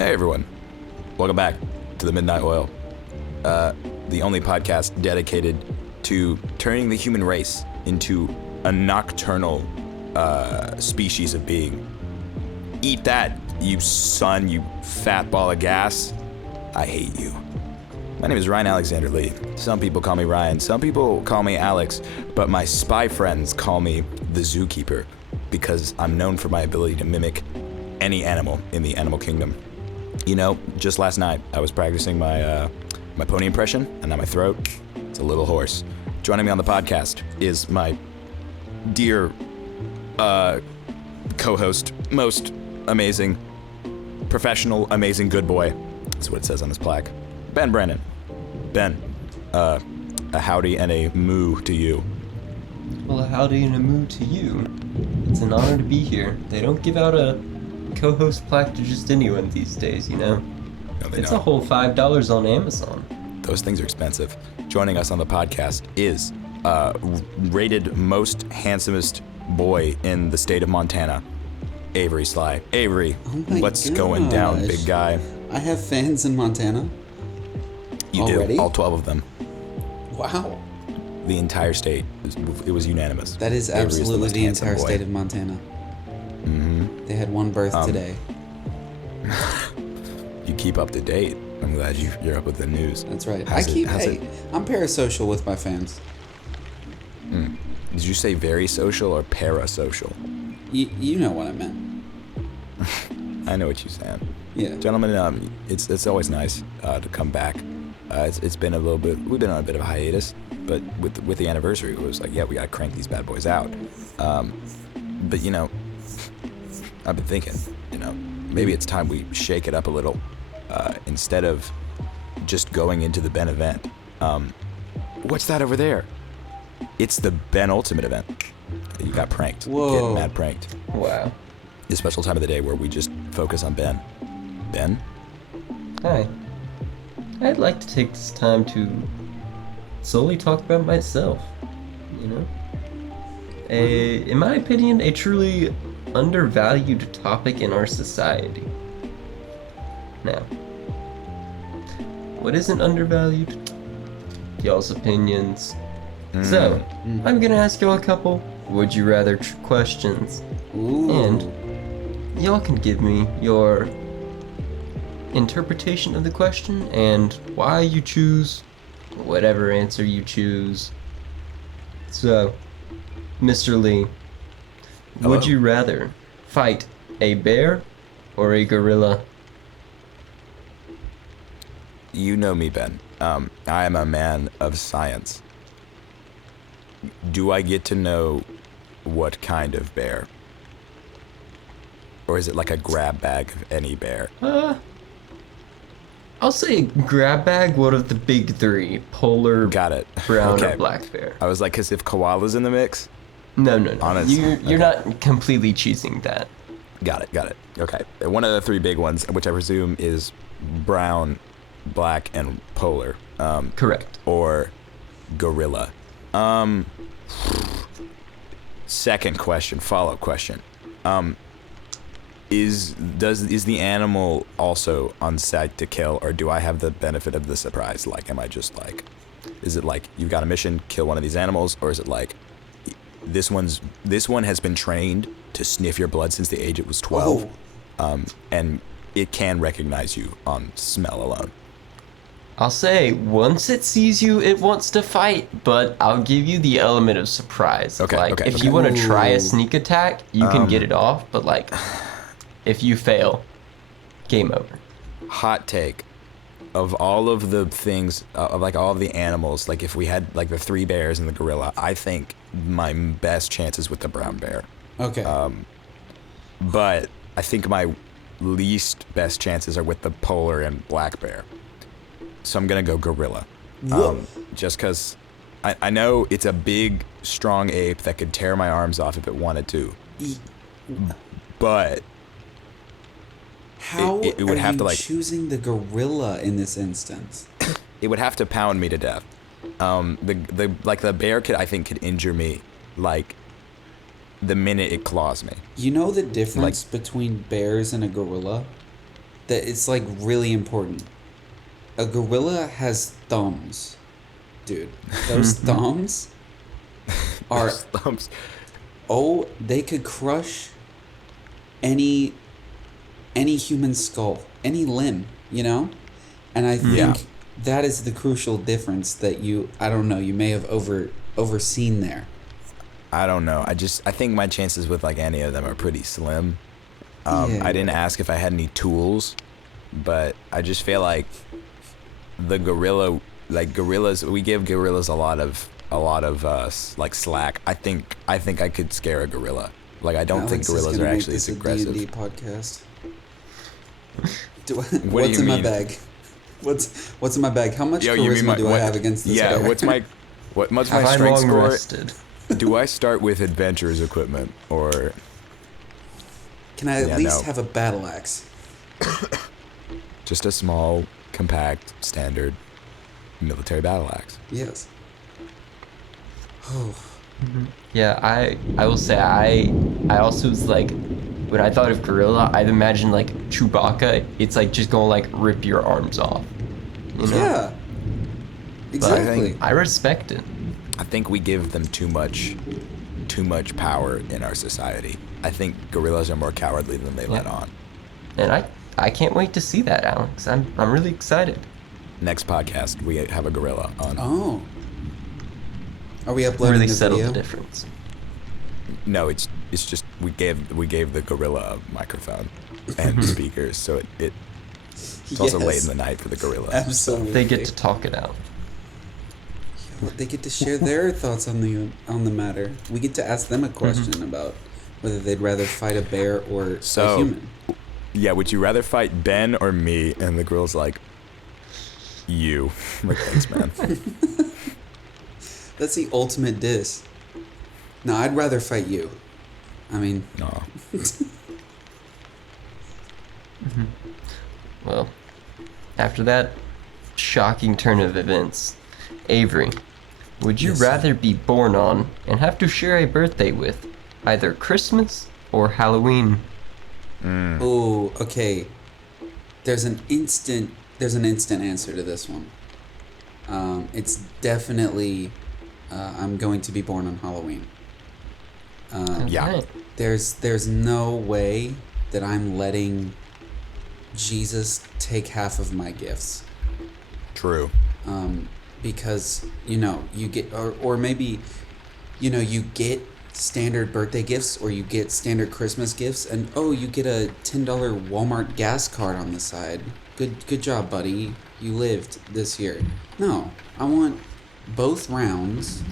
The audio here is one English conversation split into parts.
Hey everyone, welcome back to the Midnight Oil, the only podcast dedicated to turning the human race into a nocturnal species of being. Eat that, you son, you fat ball of gas. I hate you. My name is Ryan Alexander Lee. Some people call me Ryan, some people call me Alex, but my spy friends call me the Zookeeper because I'm known for my ability to mimic any animal in the animal kingdom. You know, just last night I was practicing my pony impression, and now my throat, it's a little hoarse. Joining me on the podcast is my dear co-host, most amazing, professional, amazing good boy. That's what it says on this plaque. Ben Brennan. Ben, a howdy and a moo to you. Well, a howdy and a moo to you. It's an honor to be here. They don't give out a co-host plaque to just anyone these days, you know? No, they it's don't. a whole $5 on Amazon. Those things are expensive. Joining us on the podcast is rated most handsomest boy in the state of Montana, Avery Sly. Avery, what's going down, big guy? I have fans in Montana. You already? do, all 12 of them. Wow. The entire state, it was unanimous. That is Avery absolutely the the most entire handsome boy. state of Montana. Mm-hmm. They had one birth today. You keep up to date. I'm glad you're up with the news. That's right. How's I'm parasocial with my fans. Did you say very social or parasocial? You know what I meant. I know what you're saying. Yeah. Gentlemen, it's always nice to come back. It's been a little bit, we've been on a bit of a hiatus, but with the anniversary, it was like, yeah, we gotta crank these bad boys out. But you know, I've been thinking, you know, maybe it's time we shake it up a little. Instead of just going into the Ben event. What's that over there? It's the Ben Ultimate event. You got pranked. Whoa. Getting mad pranked. Wow. The special time of the day where we just focus on Ben. Ben? Hi. I'd like to take this time to solely talk about myself, you know? In my opinion, a truly undervalued topic in our society. Now, what isn't undervalued? Y'all's opinions. So, I'm gonna ask y'all a couple would you rather questions. Ooh. And y'all can give me your interpretation of the question and why you choose whatever answer you choose. So, Mr. Lee, Hello. would you rather fight a bear or a gorilla? You know me, Ben. I am a man of science. Do I get to know what kind of bear? Or is it like a grab bag of any bear? I'll say grab bag, one of the big three, polar, Got it. brown, Okay. or black bear. I was like, because if koala's in the mix? No. Honest. You're Okay. not completely choosing that. Got it. Okay. One of the three big ones, which I presume is brown, black, and polar. Correct. Or gorilla. Second question, follow-up question. Is the animal also on site to kill, or do I have the benefit of the surprise? Like, am I just like, is it like you've got a mission, kill one of these animals, or is it like this one has been trained to sniff your blood since the age it was 12, and it can recognize you on smell alone? I'll say once it sees you, it wants to fight, but I'll give you the element of surprise. Okay, Like, okay, if okay. you want to try Ooh. a sneak attack, you can get it off, but like, if you fail, game over. Hot take. Of all of the things, of like all of the animals, like if we had like the three bears and the gorilla, I think my best chances with the brown bear. Okay. But I think my least best chances are with the polar and black bear. So I'm gonna go gorilla. Just because I know it's a big, strong ape that could tear my arms off if it wanted to. But How it would are have you to, like- choosing the gorilla in this instance? it would have to pound me to death. The bear could injure me like the minute it claws me. You know the difference between bears and a gorilla? that it's like really important. A gorilla has thumbs, dude. Those thumbs are Those thumbs. oh, they could crush any human skull, any limb, you know? And I think Yeah. that is the crucial difference that you may have overseen there. I don't know. I think my chances with like any of them are pretty slim. Yeah. I didn't ask if I had any tools, but I just feel like the gorillas, we give gorillas a lot of like slack. I think I could scare a gorilla. Like I don't think Alex is gorillas gonna are make actually this as a aggressive. D&D podcast. What What's do you in my mean? bag? What's in my bag? How much Yo, you mean charisma do I what- have against this Yeah, bear? what's my Have I strength long score? rested? Do I start with adventurer's equipment or Can I at Yeah, least no. have a battle axe? just a small, compact, standard military battle axe? Yes. Oh, Yeah, I will say I also was like, when I thought of gorilla, I'd imagine like Chewbacca. It's like just gonna like rip your arms off. You know? yeah. Exactly. I respect it. I think we give them too much power in our society. I think gorillas are more cowardly than they let Yeah. on. And I can't wait to see that, Alex. I'm really excited. Next podcast, we have a gorilla on. Oh. Are we uploading Really the settle video? the difference. No, it's just we gave the gorilla a microphone and speakers, so it's also late in the night for the gorilla. Absolutely. They get to talk it out. They get to share their thoughts on the matter. We get to ask them a question about whether they'd rather fight a bear or a So, human. yeah, would you rather fight Ben or me? And the gorilla's like, you. I'm like, thanks, man. That's the ultimate diss. No, I'd rather fight you. I mean, No. Well, after that shocking turn of events, Avery, would you Yes, sir. rather be born on and have to share a birthday with either Christmas or Halloween? oh, okay. There's an instant answer to this one. It's definitely I'm going to be born on Halloween. Yeah. Okay. There's no way that I'm letting Jesus take half of my gifts. True. Because you get or maybe you get standard birthday gifts or you get standard Christmas gifts and you get a $10 Walmart gas card on the side. Good job, buddy. You lived this year. No, I want both rounds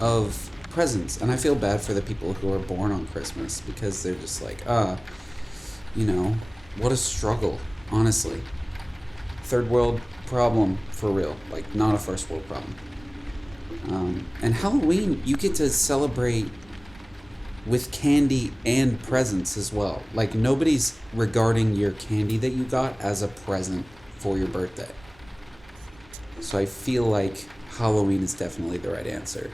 of presents, and I feel bad for the people who are born on Christmas because they're just like, what a struggle, honestly. Third world problem for real, like not a first world problem. And Halloween, you get to celebrate with candy and presents as well. Like nobody's regarding your candy that you got as a present for your birthday. So I feel like Halloween is definitely the right answer.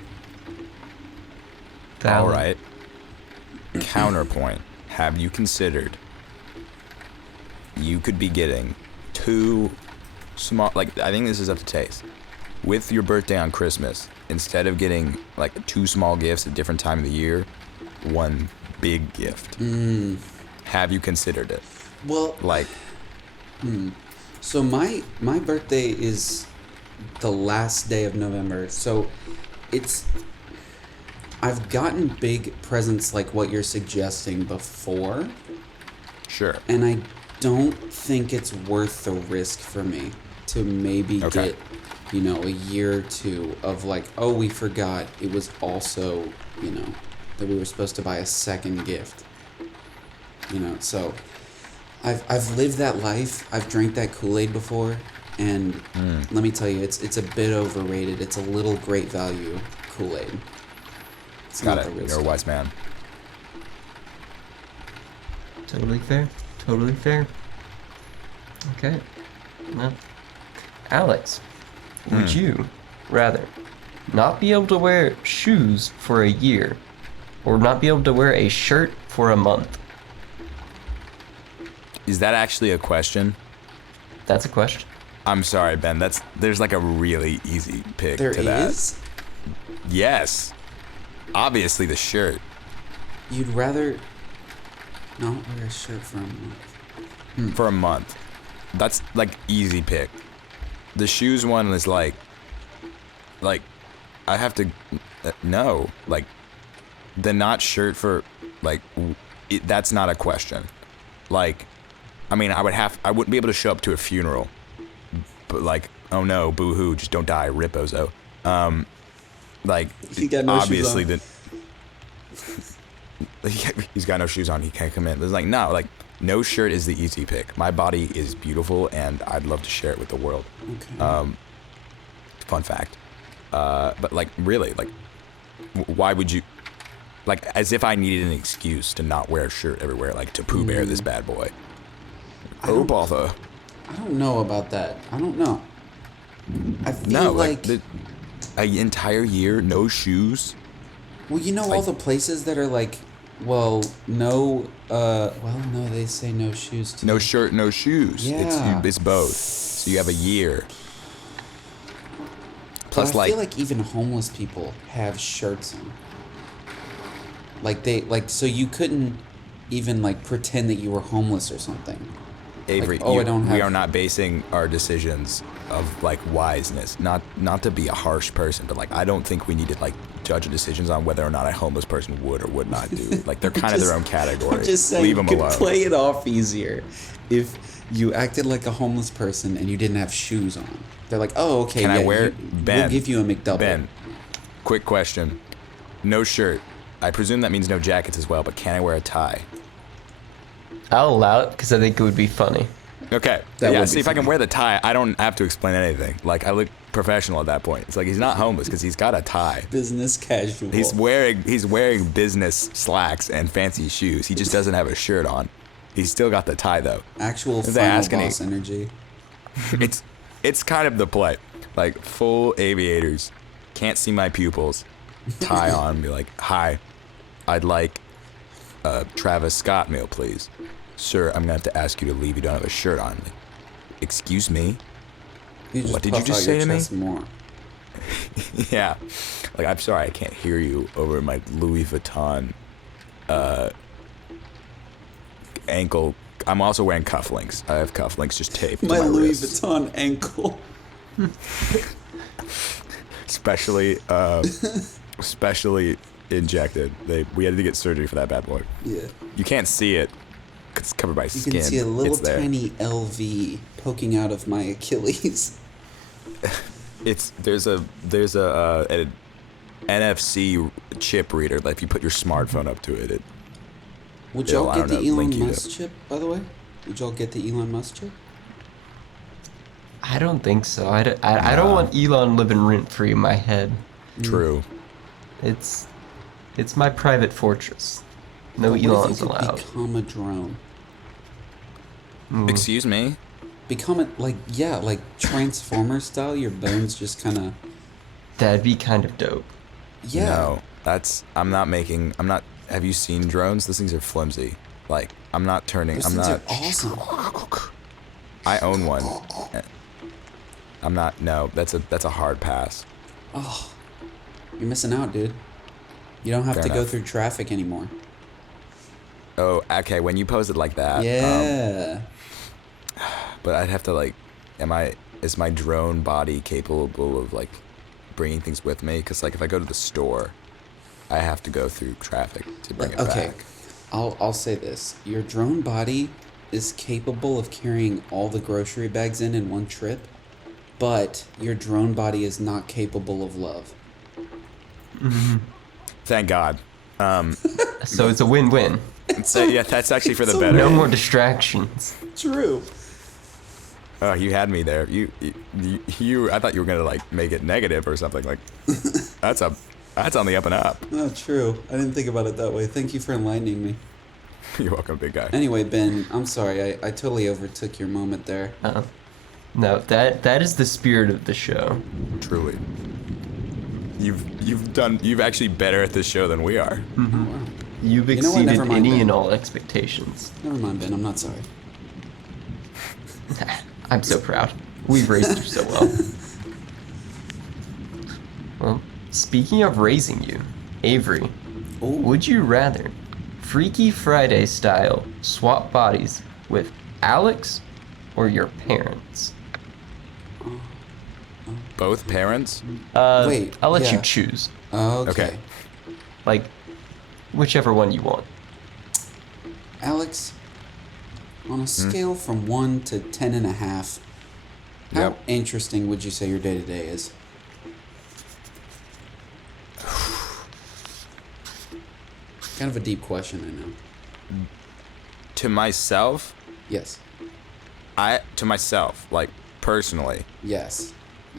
All right. Counterpoint. Have you considered you could be getting two small, like, I think this is up to taste. With your birthday on Christmas, instead of getting like two small gifts at different time of the year, one big gift. Have you considered it? Well, Like, so my birthday is the last day of November. So I've gotten big presents like what you're suggesting before, sure. and I don't think it's worth the risk for me to maybe Okay. get, a year or two of like, oh, we forgot it was also, that we were supposed to buy a second gift. So I've lived that life. I've drank that Kool-Aid before, and let me tell you, it's a bit overrated. It's a little great value Kool-Aid. It's Got not it. the real You're a stuff. wise man. Totally fair. Totally fair. Okay. Well, Alex, would you rather not be able to wear shoes for a year or not be able to wear a shirt for a month? Is that actually a question? That's a question. I'm sorry, Ben. There's like a really easy pick There to that. is? Yes. Obviously the shirt. You'd rather not wear a shirt for a month. For a month. That's like easy pick. The shoes one is like I have to no, like the not shirt for like that's not a question. Like I mean, I wouldn't be able to show up to a funeral. But like, oh no, boo-hoo, just don't die, rip Ozo. Like He got no obviously shoes he's got no shoes on, he can't come in. It's like no, like no shirt is the easy pick. My body is beautiful and I'd love to share it with the world. Okay. Fun fact. But like really, like why would you like as if I needed an excuse to not wear a shirt everywhere, like to Pooh Bear this bad boy. Oh bother. I don't know about that. I don't know. I feel No, like an entire year, no shoes. well, you know all the places that are like, well, no, they say no shoes too. No shirt, no shoes. Yeah. It's both. So you have a year. But Plus, I feel like even homeless people have shirts on. So you couldn't even like pretend that you were homeless or something. Avery, Like, we are not basing our decisions of like wiseness. Not to be a harsh person, but like I don't think we need to like judge decisions on whether or not a homeless person would or would not do. Like they're kind of their own category. I'm just saying, Leave them you could alone. play it off easier if you acted like a homeless person and you didn't have shoes on. They're like, oh, okay, Can I wear we'll give you a McDouble. Ben, quick question. No shirt. I presume that means no jackets as well, but can I wear a tie? I'll allow it because I think it would be funny. Okay. That yeah, would be see, if I can funny. wear the tie, I don't have to explain anything. Like, I look professional at that point. It's like he's not homeless because he's got a tie. Business casual. He's wearing business slacks and fancy shoes. He just doesn't have a shirt on. He's still got the tie, though. Actual they final asking boss energy. It's kind of the play. Like, full aviators. Can't see my pupils. Tie on. Be like, hi, I'd like a Travis Scott meal, please. Sir, I'm going to have to ask you to leave. You don't have a shirt on. Like, excuse me? You just What did you puff just out say your to me? chest More. Yeah. Like, I'm sorry, I can't hear you over my Louis Vuitton ankle. I'm also wearing cufflinks. I have cufflinks just taped My to my Louis wrists. Vuitton ankle. Specially injected. We had to get surgery for that bad boy. Yeah. You can't see it 'cause it's covered by You skin. can see a little It's there. tiny LV poking out of my Achilles. There's a an NFC chip reader that if you put your smartphone up to it, Would It'll, y'all I get don't the know, link Elon you to- Musk chip, by the way? Would y'all get the Elon Musk chip? I don't think so. I don't want Elon living rent-free in my head. true. It's my private fortress. No What Elon's if you could allowed. become a drone? Excuse me? Become it like Transformer style. Your bones just kind of That'd be kind of dope. yeah. No, I'm not. Have you seen drones? Those things are flimsy. Like, I'm not turning. Those I'm things not. are awesome. I own one. I'm not. No, that's a hard pass. Oh, you're missing out, dude. You don't have Fair to go enough. through traffic anymore. Oh, okay. When you pose it like that. Yeah. But I'd have to like. Is my drone body capable of like bringing things with me? Because like if I go to the store, I have to go through traffic to bring it Okay. back. I'll say this. Your drone body is capable of carrying all the grocery bags in one trip, but your drone body is not capable of love. Thank God. So it's a win-win. So yeah, that's actually for the So better. No more distractions. True. Oh, you had me there. You. I thought you were gonna like make it negative or something. Like, that's on the up and up. Oh, true. I didn't think about it that way. Thank you for enlightening me. You're welcome, big guy. Anyway, Ben, I'm sorry. I totally overtook your moment there. No, that is the spirit of the show. Truly. You've actually better at this show than we are. Oh, wow. You've You know what? exceeded Never mind any then. and all expectations. Never mind, Ben. I'm not sorry. I'm so proud. We've raised her so well. Well, speaking of raising you, Avery, Ooh. would you rather Freaky Friday style swap bodies with Alex or your parents? Both parents? Wait, I'll let you yeah. choose. Okay. Like, whichever one you want. Alex, on a scale from 1 to 10.5, how Yep. interesting would you say your day-to-day is? Kind of a deep question, I know. To myself, Yes. to myself, like personally, Yes.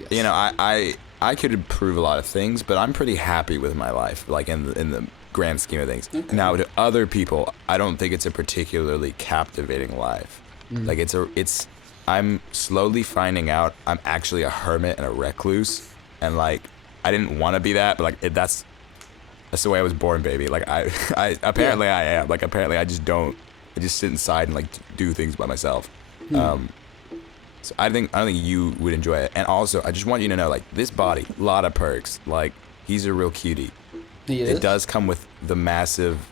you know, I could improve a lot of things, but I'm pretty happy with my life, like in the grand scheme of things. Okay. Now, to other people, I don't think it's a particularly captivating life. Like I'm slowly finding out I'm actually a hermit and a recluse, and like I didn't want to be that, but like that's the way I was born, baby. Like I apparently I am. Like apparently I just sit inside and like do things by myself. So I think you would enjoy it. And also, I just want you to know, like, this body, a lot of perks. Like, he's a real cutie. He is? It does come with the massive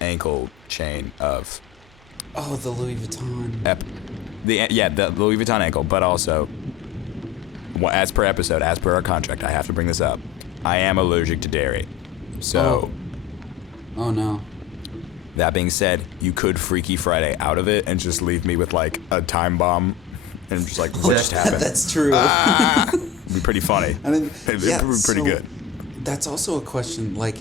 ankle chain of Oh, the Louis Vuitton. the Louis Vuitton ankle, but also, as per episode, as per our contract, I have to bring this up. I am allergic to dairy. So, Oh no. that being said, you could Freaky Friday out of it and just leave me with, like, a time bomb and just, like, what just happened? That's true. It'd be pretty funny. I mean, It'd yeah, be pretty so good. That's also a question, like,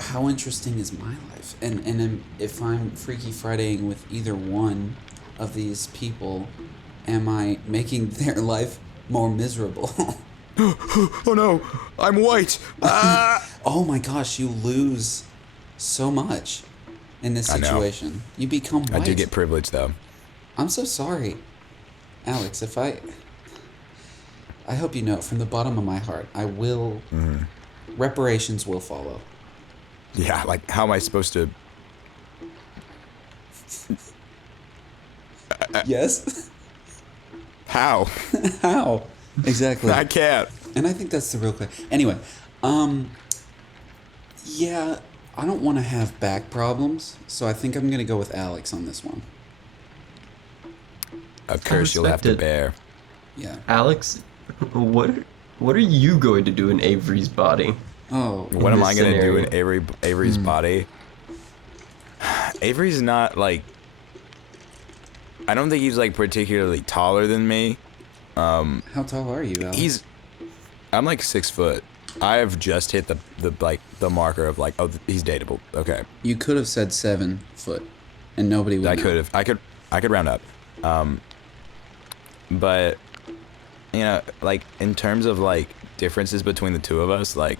how interesting is my life? And if I'm Freaky Fridaying with either one of these people, am I making their life more miserable? Oh no, I'm white. Oh my gosh, you lose so much in this I know. situation. You become white. I do get privilege though. I'm so sorry, Alex. I hope you know from the bottom of my heart, I will. Reparations will follow. Yeah, like how am I supposed to? Yes. How? How? Exactly. I can't. And I think that's the real question. Anyway, yeah, I don't want to have back problems, so I think I'm gonna go with Alex on this one. A curse you'll have to respect it. bear. Yeah. Alex, what are you going to do in Avery's body? Oh. What am this I gonna do scenario. in Avery's body? Avery's not like. I don't think he's like particularly taller than me. How tall are you, Alex? I'm like 6 foot. I have just hit the marker of like, oh, he's dateable. Okay. You could have said 7 foot, and nobody would. I know. could have. I could round up. But you know, like in terms of like differences between the two of us, like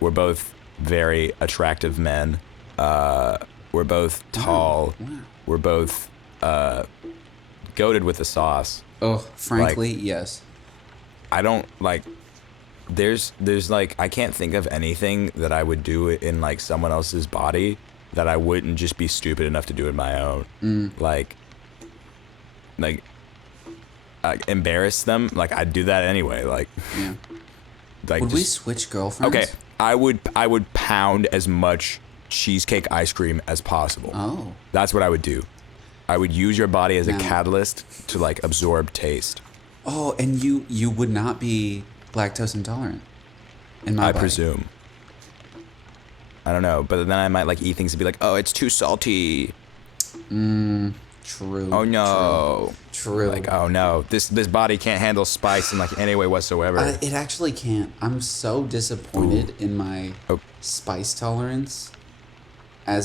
we're both very attractive men. We're both tall. Wow. We're both goated with the sauce. Oh, frankly, yes. I don't like. There's like I can't think of anything that I would do in like someone else's body that I wouldn't just be stupid enough to do in my own. Like embarrass them. Like I'd do that anyway. Like Yeah. like Would we just, switch girlfriends? okay. I would pound as much cheesecake ice cream as possible. Oh. That's what I would do. I would use your body as a Now- catalyst to like absorb taste. Oh, and you would not be lactose intolerant. In my I body. presume. I don't know, but then I might like eat things and be like, "Oh, it's too salty." True. Oh no. True. Like, oh no, this body can't handle spice in like any way whatsoever. It actually can't. I'm so disappointed in my Oh. spice tolerance. I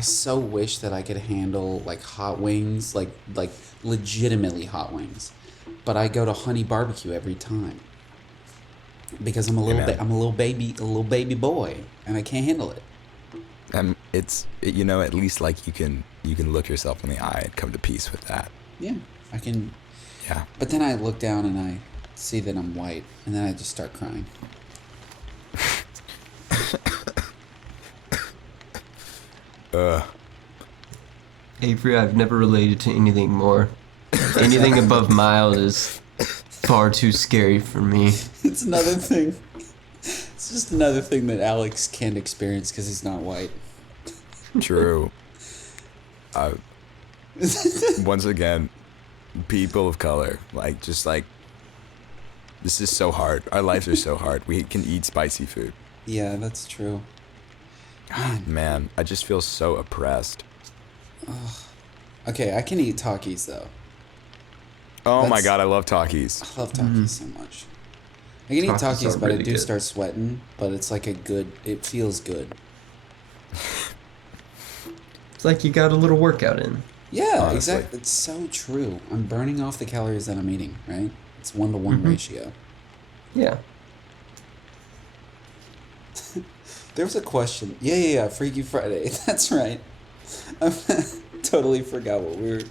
so wish that I could handle like hot wings, like legitimately hot wings, but I go to Honey Barbecue every time because I'm a little baby boy, and I can't handle it. And you know, at least like you can look yourself in the eye and come to peace with that. Yeah, I can. Yeah. But then I look down and I see that I'm white, and then I just start crying. Avery, I've never related to anything more. Anything above mild is far too scary for me. It's another thing. It's just another thing that Alex can't experience because he's not white. True. Once again, people of color, this is so hard. Our lives are so hard. We can eat spicy food. Yeah, that's true. Man, I just feel so oppressed. Okay, I can eat Takis though. Oh my That's- god, I love Takis. I love Takis so much. I can eat Takis Takis, are but I really do good. start sweating. But it's like it feels good. It's like you got a little workout in. Yeah, Honestly. exactly. It's so true. I'm burning off the calories that I'm eating, right? It's 1-to-1 ratio. Yeah. There was a question. Yeah. Freaky Friday. That's right. I totally forgot what we were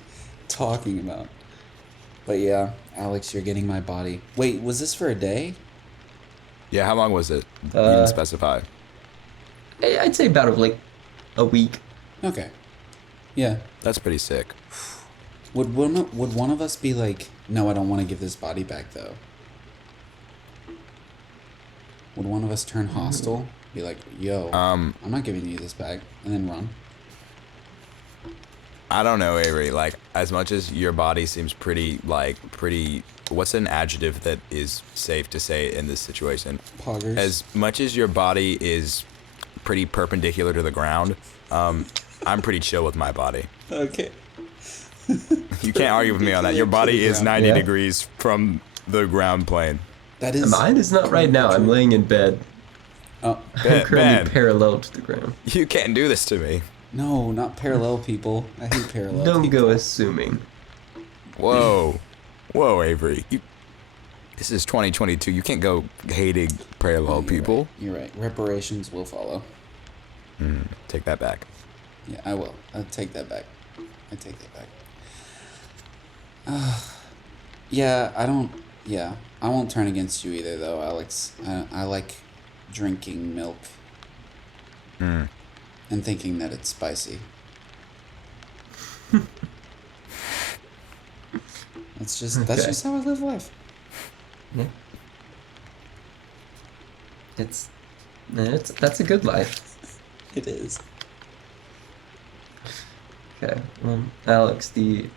talking about. But yeah, Alex, you're getting my body. Wait, was this for a day? Yeah, how long was it? You didn't specify. I'd say about like a week. Okay. Yeah. That's pretty sick. Would one of us be like, no, I don't want to give this body back though? Would one of us turn hostile? Be like, yo, I'm not giving you this back, and then run? I don't know, Avery. Like, as much as your body seems pretty, what's an adjective that is safe to say in this situation? Poggers. As much as your body is pretty perpendicular to the ground, I'm pretty chill with my body. Okay. You can't argue with me on that. Your body is 90 Yeah. degrees from the ground plane. That is. Mine is not right now. I'm laying in bed. Oh, I'm currently Ben, parallel to the ground. you can't do this to me. no, not parallel people. I hate parallel Don't people. go assuming. Whoa. Whoa, Avery. This is 2022. You can't go hating parallel You're people. right. You're right. Reparations will follow. Take that back. Yeah, I will. I'll take that back. I take that back. Yeah, I don't. Yeah, I won't turn against you either, though, Alex. I like drinking milk and thinking that it's spicy. That's Okay. just how I live life. Yeah. That's a good life. It is. Okay. Alex, the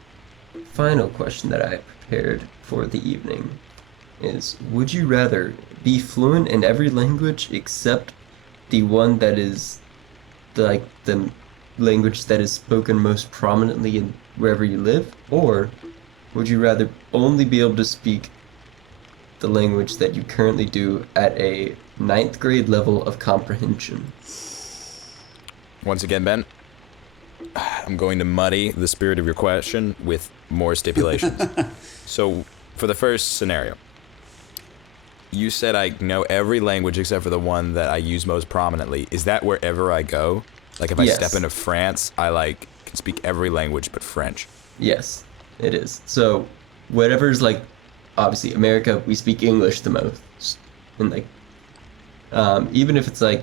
final question that I prepared for the evening is: would you rather be fluent in every language except the one that is the language that is spoken most prominently in wherever you live, or would you rather only be able to speak the language that you currently do at a 9th grade level of comprehension? Once again, Ben, I'm going to muddy the spirit of your question with more stipulations. So, for the first scenario, you said I know every language except for the one that I use most prominently. Is that wherever I go? Like, if I Yes. step into France, I can speak every language but French. Yes, it is. So, whatever's obviously America, we speak English the most, and even if it's I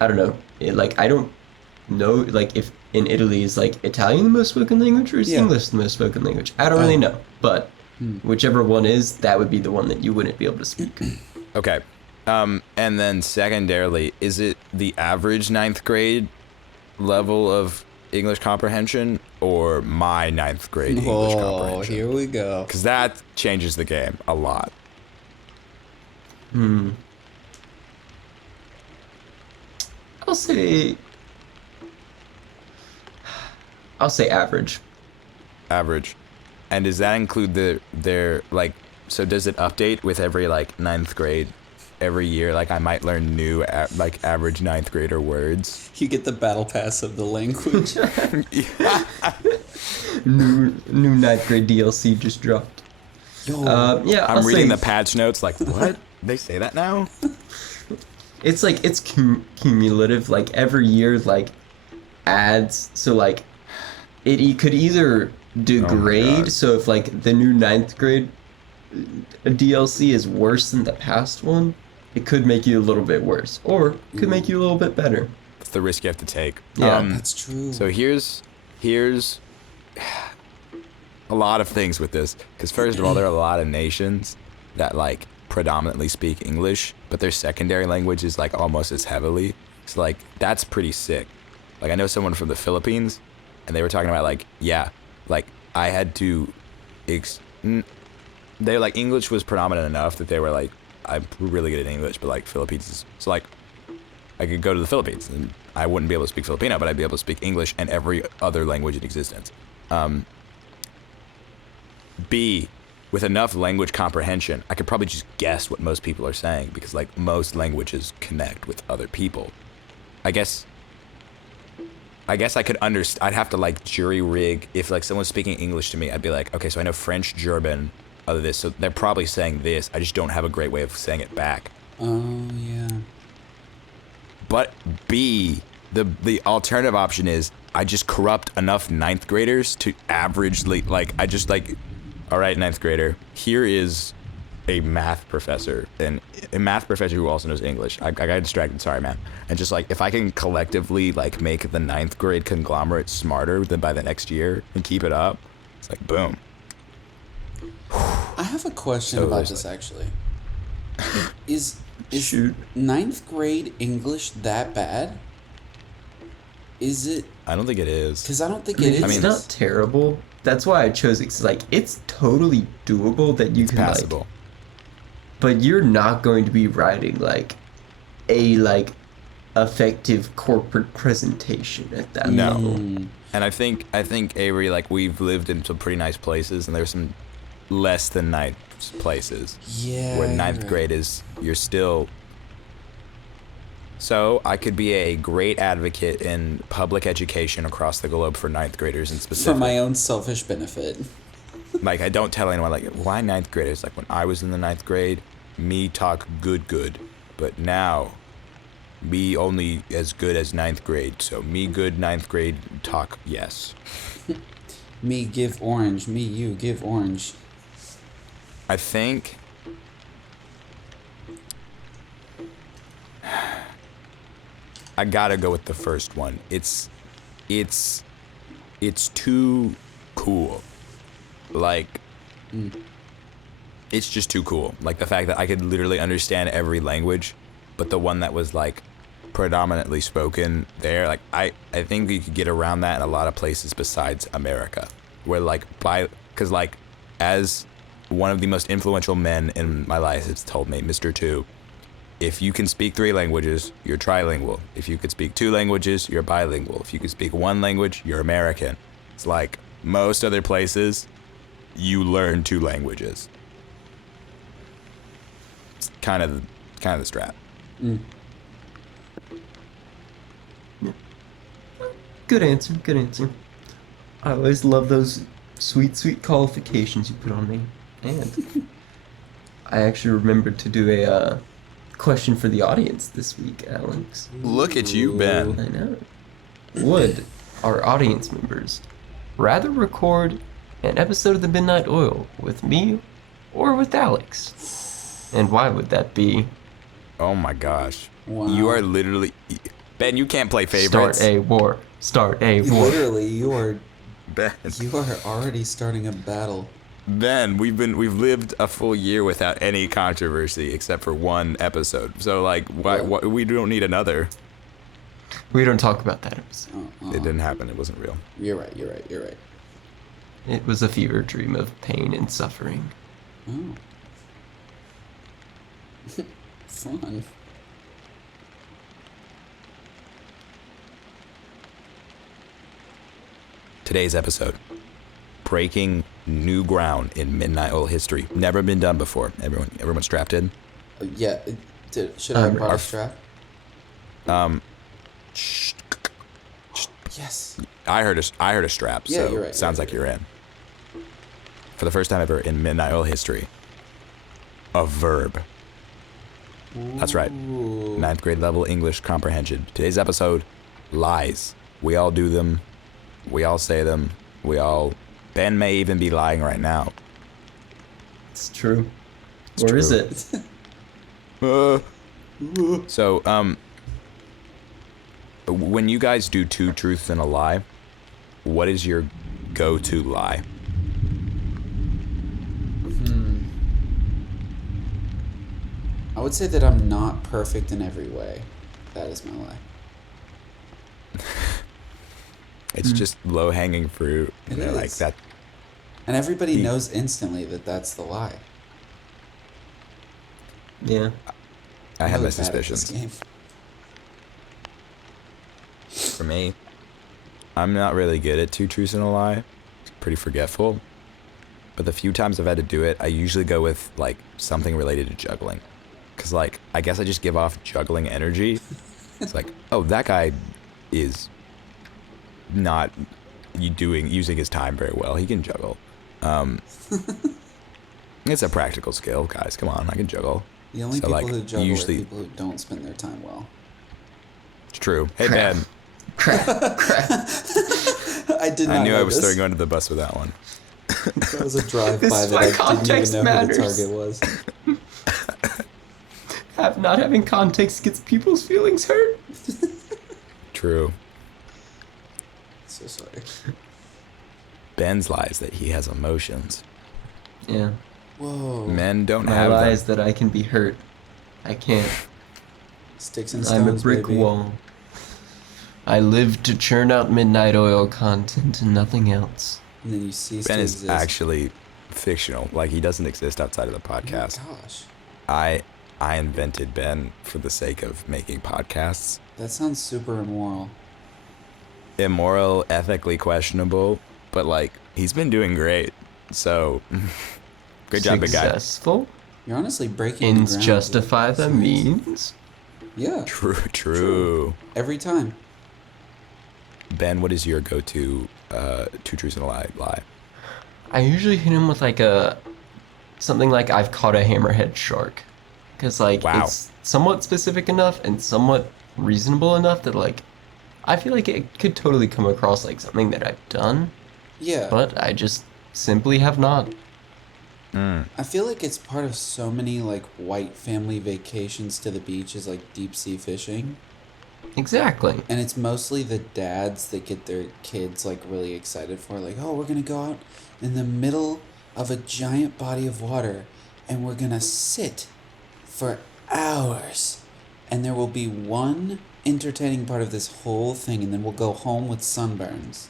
don't know, I don't know if in Italy is Italian the most spoken language or is Yeah. English the most spoken language. I don't really know, but whichever one is, that would be the one that you wouldn't be able to speak. Okay. And then secondarily, is it the average 9th grade level of English comprehension or my 9th grade English Oh, comprehension? here we go. Because that changes the game a lot. I'll say average. Average. And does that include their so does it update with every 9th grade every year? I might learn new average 9th grader words. You get the battle pass of the language. New 9th grade DLC just dropped. Yo, Yeah, I'm I'll reading say the patch notes what? They say that now? it's it's cumulative. Every year adds. So it could either degrade. God. So if the new 9th grade DLC is worse than the past one, it could make you a little bit worse, or it could make you a little bit better. It's the risk you have to take. Yeah. that's true. So here's here's a lot of things with this. Because first of all, there are a lot of nations that like predominantly speak English, but their secondary language is like almost as heavily. So like that's pretty sick. Like I know someone from the Philippines, and they were talking about like, yeah, like I had to, they're like English was predominant enough that they were like, I'm really good at English, but like Philippines is, so like I could go to the Philippines and I wouldn't be able to speak Filipino, but I'd be able to speak English and every other language in existence. B, with enough language comprehension, I could probably just guess what most people are saying because like most languages connect with other people. I guess I could understand. I'd have to like jury rig if like someone's speaking English to me. I'd be like, okay, so I know French, German, other this, so they're probably saying this. I just don't have a great way of saying it back. Oh yeah. But B, the alternative option is I just corrupt enough ninth graders to averagely like I just like, all right, ninth grader, here is a math professor and a math professor who also knows English. I got distracted, sorry, man. And just like if I can collectively like make the ninth grade conglomerate smarter than by the next year and keep it up, it's like boom. I have a question about this actually. Is Shoot. ninth grade English that bad? Is it? I don't think it is. Because I don't think I mean, it is. it's I mean, not terrible. That's why I chose it. 'Cause, like, it's totally doable that you can Passable. like. But you're not going to be writing like a like effective corporate presentation at that No. level. And I think Avery, like we've lived in some pretty nice places and there's some less than nice places. Yeah. Where you're ninth right. grade is, you're still. So I could be a great advocate in public education across the globe for ninth graders in specific. For my own selfish benefit. Like I don't tell anyone like why ninth graders. Like when I was in the ninth grade, me talk good, but now, me only as good as ninth grade. So me good ninth grade talk yes. Me give orange. Me you give orange. I think I gotta go with the first one. It's too cool. Like it's just too cool. Like the fact that I could literally understand every language, but the one that was like predominantly spoken there, like I think you could get around that in a lot of places besides America. Where like because like as one of the most influential men in my life has told me, Mr. Two, if you can speak 3 languages, you're trilingual. If you could speak 2 languages, you're bilingual. If you could speak 1 language, you're American. It's like most other places, you learn 2 languages. It's kind of the strat. Good answer. Good answer. I always love those sweet qualifications you put on me. And I actually remembered to do a question for the audience this week, Alex. Look at you, Ben. I know. Would our audience members rather record an episode of the Midnight Oil with me or with Alex? And why would that be? Oh my gosh. Wow. You are literally Ben, you can't play favorites. Start a war. Start a war. Literally, you are Ben. already starting a battle. Ben, we've lived a full year without any controversy except for 1 episode. So like why we don't need another. We don't talk about that episode. It didn't happen. It wasn't real. You're right. It was a fever dream of pain and suffering. Oh. Fun. Today's episode, breaking new ground in Midnight Oil history. Never been done before. Everyone strapped in? Yeah. Should I have brought a strap? Shh. Yes. I heard a strap, Yeah, so you're right, sounds like you're in. For the first time ever in Midnight Oil history, a verb. That's right. Ooh. 9th grade level English comprehension. Today's episode, lies. We all do them. We all say them. Ben may even be lying right now. It's true. It's Or is true. it? So, when you guys do 2 truths and a lie, what is your go-to lie? I would say that I'm not perfect in every way. That is my lie. It's just low-hanging fruit. It They're like is. that. And everybody knows instantly that that's the lie. Yeah. I had I'm my really bad at this suspicions. game. For me, I'm not really good at two truths and a lie. Pretty forgetful. But the few times I've had to do it, I usually go with like something related to juggling. Cause like, I guess I just give off juggling energy. It's like, oh, that guy is not using his time very well. He can juggle. It's a practical skill, guys. Come on, I can juggle. The only So, people like, who juggle usually- are people who don't spend their time well. It's true. Hey, Crap. Ben. Crap. I did not I knew know I was this. throwing you under the bus with that one. That was a drive-by This is that why I didn't context even know matters. who the target was. Not having context gets people's feelings hurt. True. So sorry. Ben's lies that he has emotions. Yeah. Whoa. Men don't My have lie them. is that I can be hurt. I can't. Sticks and I'm a stones, brick baby. wall. I live to churn out midnight oil content and nothing else. And then you cease Ben to is exist. actually fictional. Like, he doesn't exist outside of the podcast. Oh my gosh. I invented Ben for the sake of making podcasts. That sounds super immoral. Immoral, ethically questionable, but like, he's been doing great. So, good job, big guy. Successful You're honestly breaking ends the ground. justify the Science. means. Yeah. True. Every time. Ben, what is your go-to two truths and a lie? I usually hit him with like something like I've caught a hammerhead shark. Because like Wow. it's somewhat specific enough and somewhat reasonable enough that like I feel like it could totally come across like something that I've done, Yeah. but I just simply have not. I feel like it's part of so many like white family vacations to the beach is like deep sea fishing. Exactly. And it's mostly the dads that get their kids like really excited for like, oh, we're gonna go out in the middle of a giant body of water and we're gonna sit for hours. And there will be one entertaining part of this whole thing and then we'll go home with sunburns.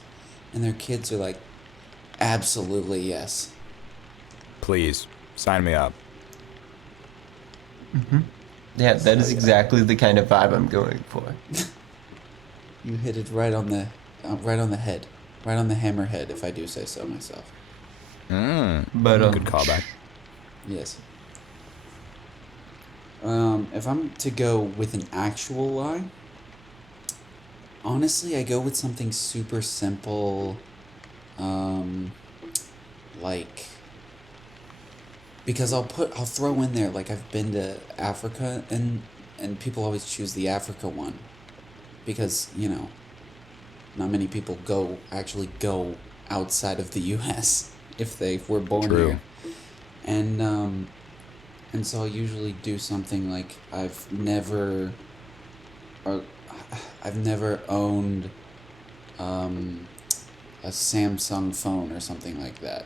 And their kids are like, absolutely yes. Please, sign me up. Yeah, that is exactly the kind of vibe I'm going for. You hit it right on the head, right on the hammerhead, if I do say so myself. But Good callback. Yes. If I'm to go with an actual lie, honestly, I go with something super simple, like, because I'll throw in there, like, I've been to Africa, and people always choose the Africa one, because, you know, not many people actually go outside of the U.S. if they were born True. here. And so I'll usually do something like I've never owned a Samsung phone or something like that.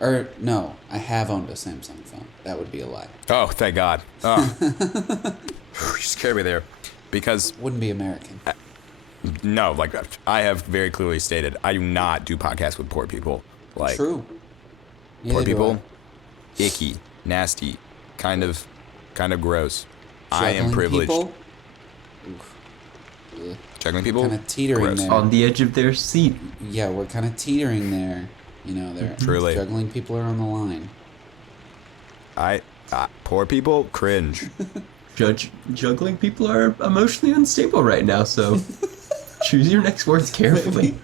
Or no, I have owned a Samsung phone. That would be a lie. Oh, thank God. Oh. You scared me there. Because, Wouldn't be American. no, like, I have very clearly stated, I do not do podcasts with poor people. Like, True. Neither poor do people, icky, nasty, kind of gross. I am Juggling privileged. people, oof. Ugh. Juggling people? Kinda teetering gross. there. on the edge of their seat. Yeah, we're kind of teetering there. You know, they're Truly. juggling people are on the line. Poor people? Cringe. Juggling people are emotionally unstable right now, so choose your next words carefully.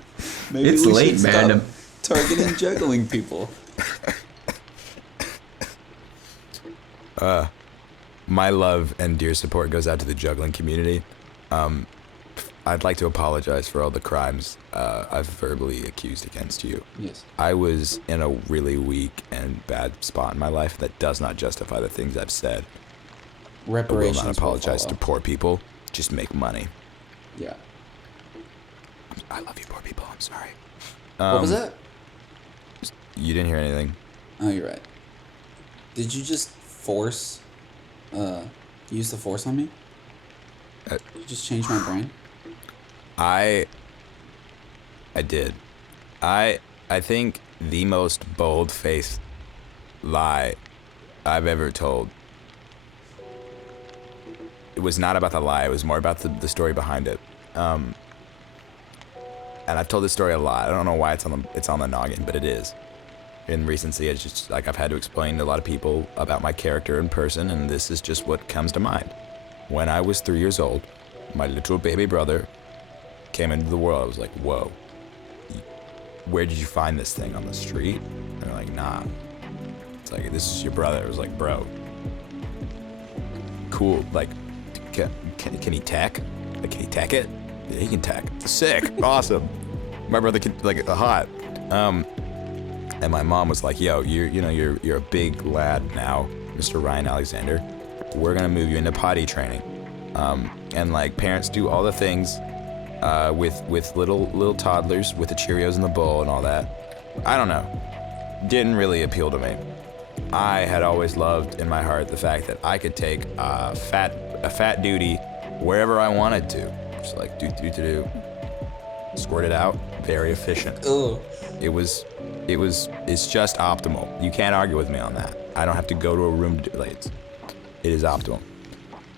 Maybe It's we late, should man. stop targeting juggling people. My love and dear support goes out to the juggling community. I'd like to apologize for all the crimes I've verbally accused against you. Yes. I was in a really weak and bad spot in my life that does not justify the things I've said. I will Reparations. not apologize to will poor people. Just make money. follow. Yeah. I love you, poor people. I'm sorry. What was that? You didn't hear anything. Oh, you're right. Did you just use the force on me? Did you just change my brain? I did. I think the most bold-faced lie I've ever told. It was not about the lie. It was more about the story behind it. And I've told this story a lot. I don't know why it's on the noggin, but it is. In recency, it's just like I've had to explain to a lot of people about my character in person, and this is just what comes to mind. When I was 3 years old, my little baby brother came into the world. I was like, whoa. Where did you find this thing, on the street? And they're like, nah. It's like, this is your brother. I was like, bro. Cool. Like, can he tack? Like, can he tack it? Yeah, he can tack. Sick. Awesome. My brother can, like, hot. And my mom was like, yo, you're a big lad now, Mr. Ryan Alexander. We're gonna move you into potty training. And like parents do all the things with little toddlers with the Cheerios in the bowl and all that. I don't know. Didn't really appeal to me. I had always loved in my heart the fact that I could take a fat duty wherever I wanted to. Just like do. Squirt it out. Very efficient. Ugh. It's just optimal. You can't argue with me on that. I don't have to go to a room to do it. It is optimal.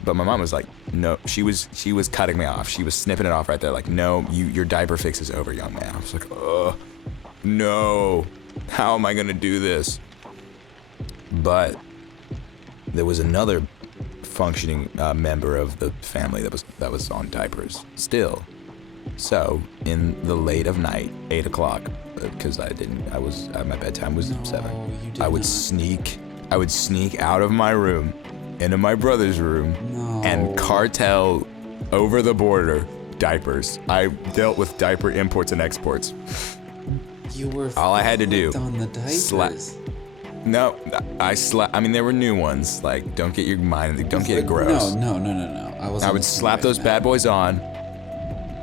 But my mom was like, no, she was cutting me off. She was snipping it off right there. Like, no, your diaper fix is over, young man. I was like, no, how am I gonna do this? But there was another functioning member of the family that was on diapers still. So in the late of night, 8 o'clock, because my bedtime was 7. I would sneak out of my room into my brother's room and cartel over the border diapers. I dealt with diaper imports and exports. You were all I had to do on the diapers. No, I mean, there were new ones. Like, don't get it gross. No. I would slap those bad boys on.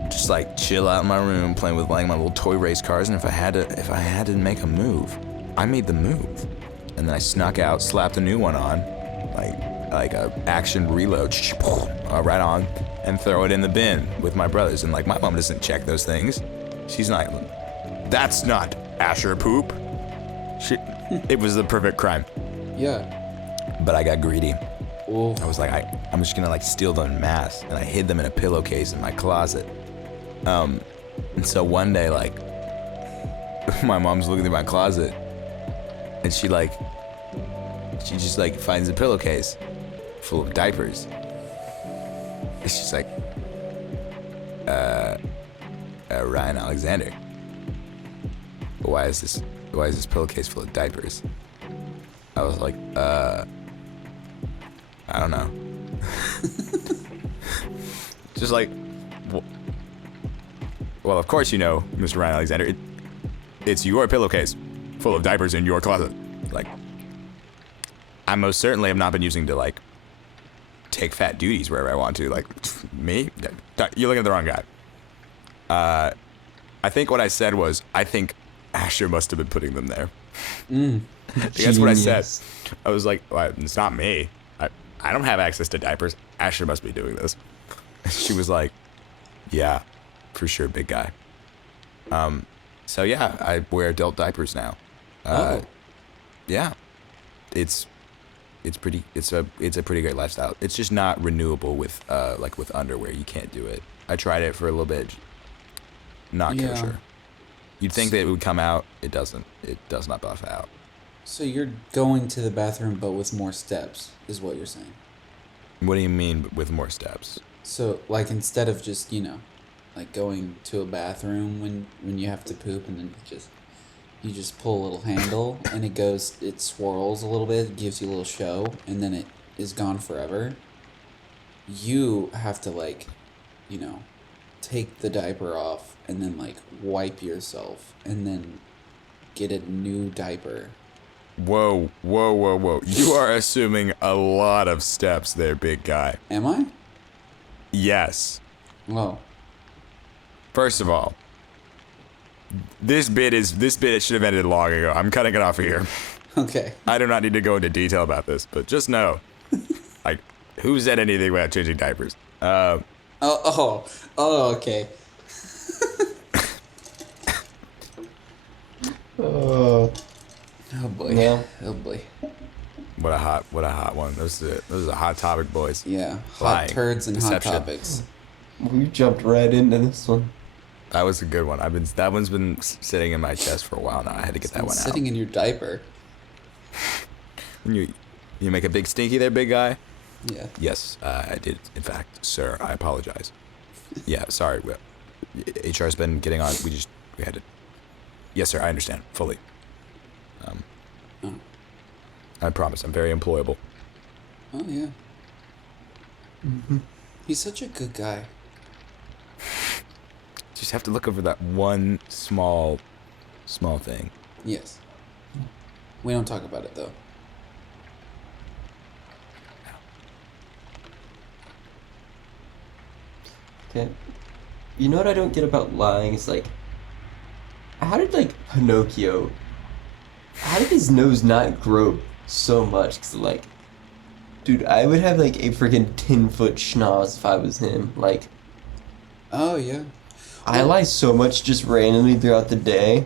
Just like chill out in my room, playing with like my little toy race cars, and if I had to make a move, I made the move, and then I snuck out, slapped a new one on, like a action reload, right on, and throw it in the bin with my brothers. And like my mom doesn't check those things. She's not. That's not Asher poop. It was the perfect crime. Yeah. But I got greedy. Ooh. I was like, I'm just gonna like steal them en masse, and I hid them in a pillowcase in my closet. And so one day, like, my mom's looking through my closet, and she just like finds a pillowcase full of diapers. And she's like, Ryan Alexander, why is this pillowcase full of diapers? I was like, I don't know. Just like, well, of course you know, Mr. Ryan Alexander. It's your pillowcase full of diapers in your closet. Like, I most certainly have not been using to, like, take fat duties wherever I want to. Like, me? You're looking at the wrong guy. I think what I said was, I think Asher must have been putting them there. That's what I said. I was like, well, it's not me. I don't have access to diapers. Asher must be doing this. She was like, yeah, for sure, big guy. So yeah, I wear adult diapers now. Yeah, it's a pretty great lifestyle. It's just not renewable with like with underwear. You can't do it. I tried it for a little bit. Not kosher. You'd think that it would come out. It doesn't. It does not buff out. So you're going to the bathroom, but with more steps, is what you're saying. What do you mean with more steps? So, like, instead of just, like going to a bathroom when you have to poop, and then you just pull a little handle, and it swirls a little bit, gives you a little show, and then it is gone forever. You have to, like, take the diaper off, and then, like, wipe yourself, and then get a new diaper. Whoa. You are assuming a lot of steps there, big guy. Am I? Yes. Oh. First of all, This bit it should have ended long ago. I'm cutting it off here. Okay. I do not need to go into detail about this, but just know, like, who said anything about changing diapers? Okay. Oh. Oh boy. Yeah. Oh boy. What a hot one. This is a hot topic, boys. Yeah. Hot Lying. turds and Deception. hot topics. We jumped right into this one. That was a good one. That one's been sitting in my chest for a while now. I had to get that one out. Sitting in your diaper. You make a big stinky there, big guy? Yeah. Yes, I did. In fact, sir, I apologize. Yeah, sorry. HR's been getting on. We had to. Yes, sir. I understand fully. I promise. I'm very employable. Oh yeah. Mm-hmm. He's such a good guy. Just have to look over that one small thing. Yes. We don't talk about it though. Okay. You know what I don't get about lying is like, how did Pinocchio? How did his nose not grow so much? 'Cause like, dude, I would have like a freaking 10-foot schnoz if I was him. Like, Oh yeah. I lie so much just randomly throughout the day.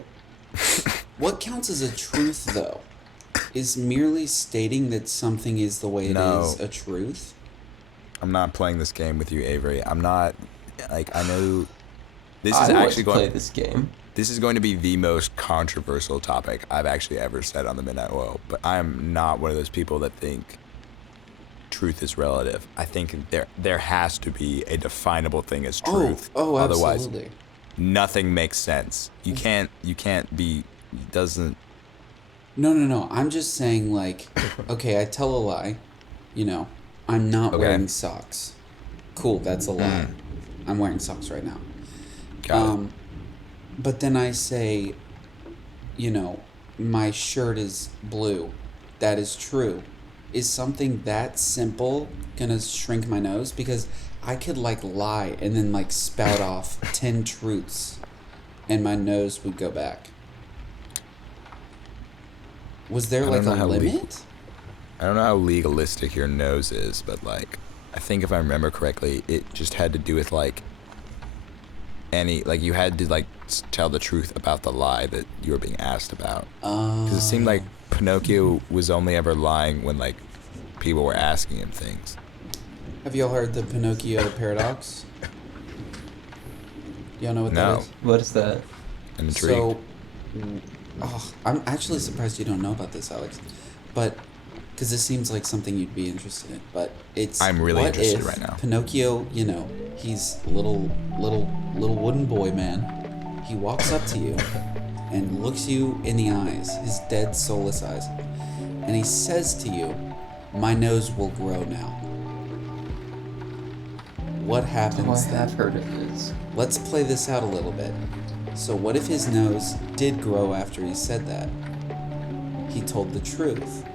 What counts as a truth though? Is merely stating that something is the way it No. is a truth? I'm not playing this game with you, Avery. I'm not. Like, I know. This is I want actually to play going. this game. This is going to be the most controversial topic I've actually ever said on the Midnight Oil. But I am not one of those people that think truth is relative. I think there has to be a definable thing as truth. Oh, Otherwise, absolutely. nothing makes sense. You can't be. It doesn't. No. I'm just saying, like, okay, I tell a lie. You know, I'm not Okay. wearing socks. Cool, that's a lie. I'm wearing socks right now. Got it. But then I say, you know, my shirt is blue. That is true. Is something that simple gonna shrink my nose? Because I could like lie and then like spout off 10 truths and my nose would go back. Was there I like don't a know how limit? I don't know how legalistic your nose is, but like, I think if I remember correctly, it just had to do with like you had to like tell the truth about the lie that you were being asked about. Because it seemed like Pinocchio was only ever lying when like people were asking him things. Have y'all heard the Pinocchio paradox? Y'all know what No. that is? What is that? I'm intrigued. So, I'm actually surprised you don't know about this, Alex. But, because this seems like something you'd be interested in. But it's. I'm really what interested if right now. Pinocchio, you know, he's little wooden boy man. He walks up to you and looks you in the eyes, his dead, soulless eyes, and he says to you, "My nose will grow now." What happens Oh, I then? have heard of this. Let's play this out a little bit. So what if his nose did grow after he said that? He told the truth.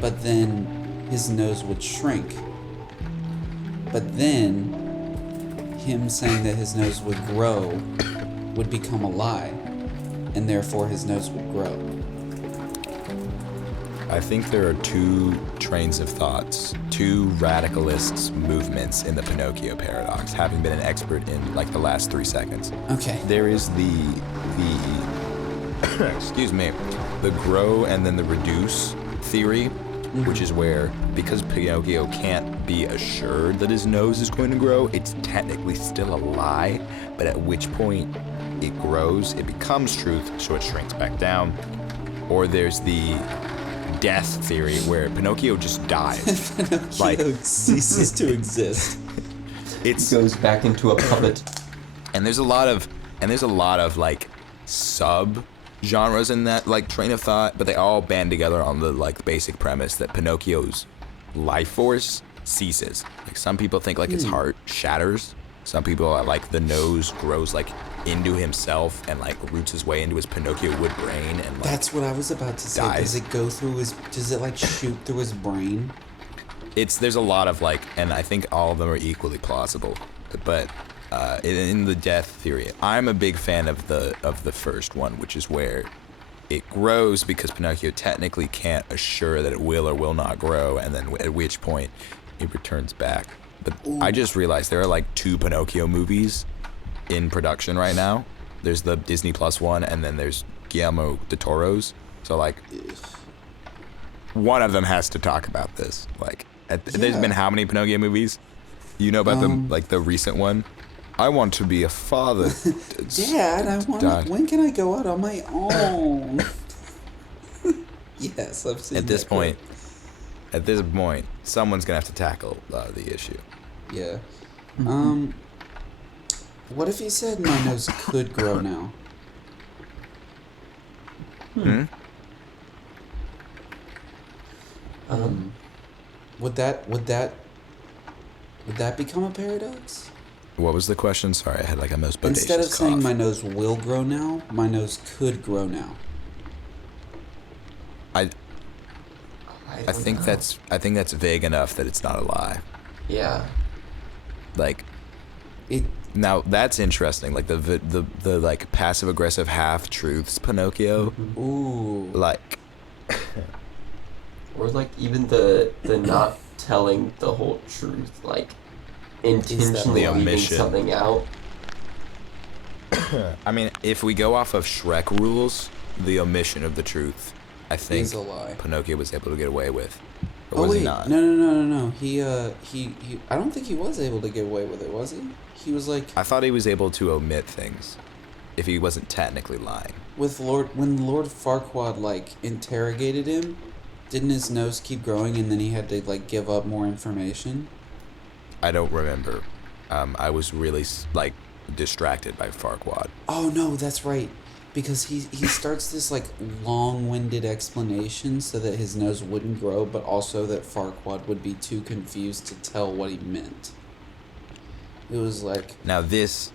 But then his nose would shrink. But then him saying that his nose would grow would become a lie. And therefore his nose would grow. I think there are two trains of thoughts, two radicalist movements in the Pinocchio paradox, having been an expert in like the last 3 seconds. Okay. There is the excuse me, the grow and then the reduce theory, which is where, because Pinocchio can't be assured that his nose is going to grow, it's technically still a lie, but at which point it grows, it becomes truth, so it shrinks back down. Or there's the death theory where Pinocchio just dies. Pinocchio ceases to exist. It goes back into a puppet. And there's a lot of like sub genres in that like train of thought, but they all band together on the like basic premise that Pinocchio's life force ceases. Like some people think like his heart shatters. Some people are like the nose grows like into himself and like roots his way into his Pinocchio wood brain and like That's what I was about to say. dies. Does it go through his, does it like shoot through his brain? there's a lot of like, and I think all of them are equally plausible, but in the death theory. I'm a big fan of the first one, which is where it grows because Pinocchio technically can't assure that it will or will not grow, and then at which point it returns back. But I just realized there are like 2 Pinocchio movies in production right now. There's the Disney Plus one, and then there's Guillermo del Toro's. So like, one of them has to talk about this. Like, there's been how many Pinocchio movies? You know about the recent one? I want to be a father. Dad, when can I go out on my own? Yes, I've seen At this point, someone's gonna have to tackle the issue. Yeah. What if he said my nose could grow now? Would that become a paradox? What was the question? Sorry, I had like a most bodacious Instead of cough. saying my nose will grow now, my nose could grow now. I think that's vague enough that it's not a lie. Yeah. Like, It now that's interesting. Like the like passive aggressive half truths Pinocchio. ooh. Like, Or like even the not telling the whole truth, like intentionally The leaving omission. something out. I mean, if we go off of Shrek rules, the omission of the truth, I think Is a lie. Pinocchio was able to get away with. Or Oh was wait, he not? no. He I don't think he was able to get away with it, was he? He was like I thought he was able to omit things if he wasn't technically lying. when Lord Farquaad like interrogated him, didn't his nose keep growing and then he had to like give up more information? I don't remember. I was really like distracted by Farquaad. Oh no, that's right. Because he starts this like long-winded explanation so that his nose wouldn't grow, but also that Farquaad would be too confused to tell what he meant. It was like Now this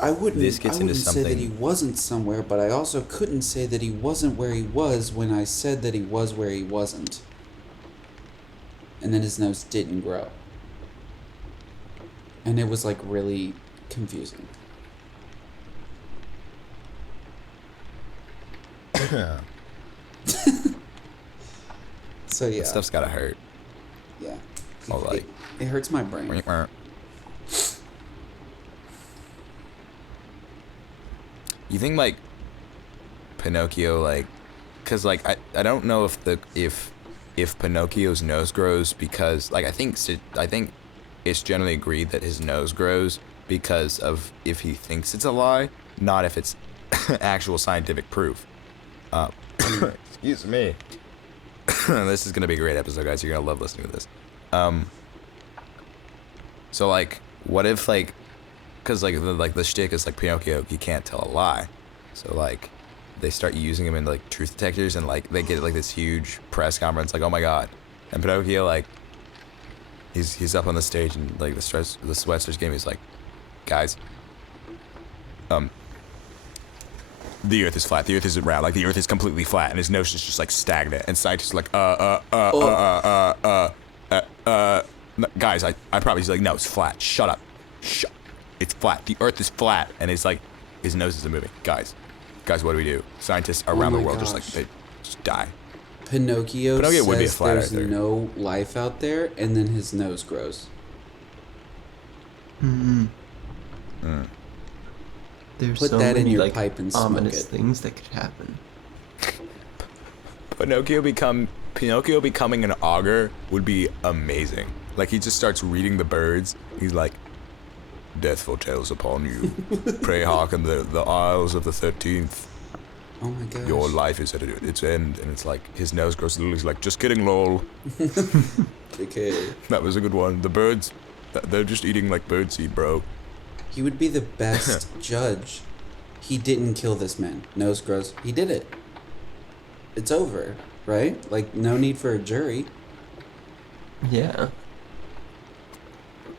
This gets I into wouldn't say that he something. wasn't somewhere, but I also couldn't say that he wasn't where he was when I said that he was where he wasn't. And then his nose didn't grow. And it was like really confusing. So yeah. That stuff's gotta hurt. Yeah. All like. It hurts my brain. You think like Pinocchio like, cause like I don't know if Pinocchio's nose grows because like I think it's generally agreed that his nose grows because of if he thinks it's a lie, not if it's actual scientific proof. Excuse me. This is gonna be a great episode, guys. You're gonna love listening to this. So like, what if like, cause like the shtick is like Pinocchio, he can't tell a lie, so like, they start using him in like truth detectors and like they get like this huge press conference like, oh my god, and Pinocchio like, he's up on the stage and like the sweat starts getting, he's like, guys, the earth is flat, the earth isn't round, like the earth is completely flat, and his nose is just like stagnant, and scientists are like, guys, I probably, he's like, no, it's flat, shut up, it's flat, the earth is flat, and it's like, his nose isn't moving, guys, what do we do? Scientists around the my world just like, gosh. they just die. Pinocchio Pinocchio says would be a flat there's earther. no life out there, and then his nose grows. There's Put so that in many your like pipe and smoke ominous it. things that could happen. Pinocchio becoming an augur would be amazing. Like, he just starts reading the birds. He's like, death foretells upon you. Pray hearken the isles of the 13th. Oh my gosh. Your life is at its end. And it's like, his nose grows little. He's like, just kidding, lol. Okay. That was a good one. The birds, they're just eating like birdseed, bro. He would be the best judge. He didn't kill this man. Nose grows. He did it. It's over, right? Like, no need for a jury. Yeah.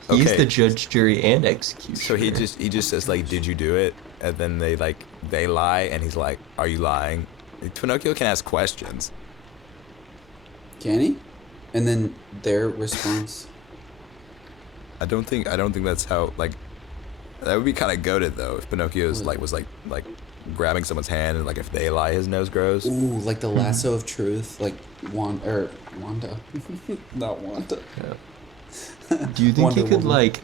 He's Okay. the judge, jury, and executioner. So he just says like, did you do it? And then they lie, and he's like, are you lying? Pinocchio can ask questions. Can he? And then their response. I don't think that's how, like, That would be kind of goated though if Pinocchio's was grabbing someone's hand and like if they lie, his nose grows. Ooh, like the lasso of truth, like Wanda, not Wanda. Yeah. Do you think Wonder he could Woman. like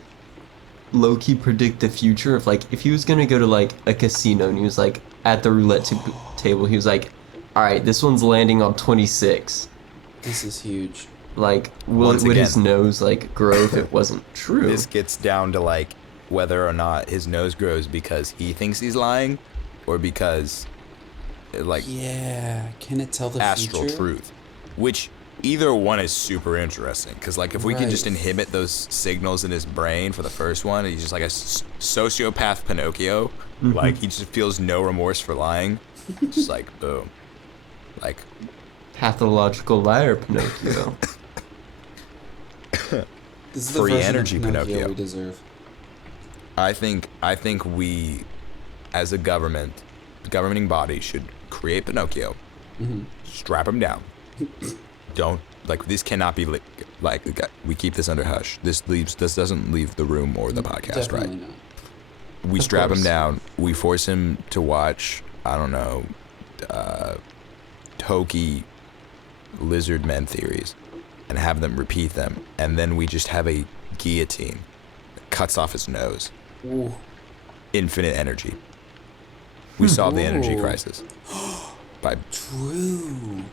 low-key predict the future of like if he was gonna go to like a casino and he was like at the roulette table, he was like, all right, this one's landing on 26. This is huge. Like, Once would again. his nose like grow if it wasn't true? This gets down to like whether or not his nose grows because he thinks he's lying, or because like Yeah, can it tell the astral future? truth, which either one is super interesting because like if we could just Right. inhibit those signals in his brain for the first one, he's just like a sociopath Pinocchio. Like he just feels no remorse for lying. Just like boom, like Pathological liar, Pinocchio. This is the Free version energy, of Pinocchio Pinocchio. we deserve. I think we, as a governing body, should create Pinocchio, strap him down. Don't like this cannot be like we keep this under hush. This doesn't leave the room or the podcast, Definitely right? not. We Of strap him course. down. We force him to watch I don't know, hokey lizard men theories, and have them repeat them, and then we just have a guillotine that cuts off his nose. Ooh. Infinite energy. We solve the energy Ooh. crisis. By True.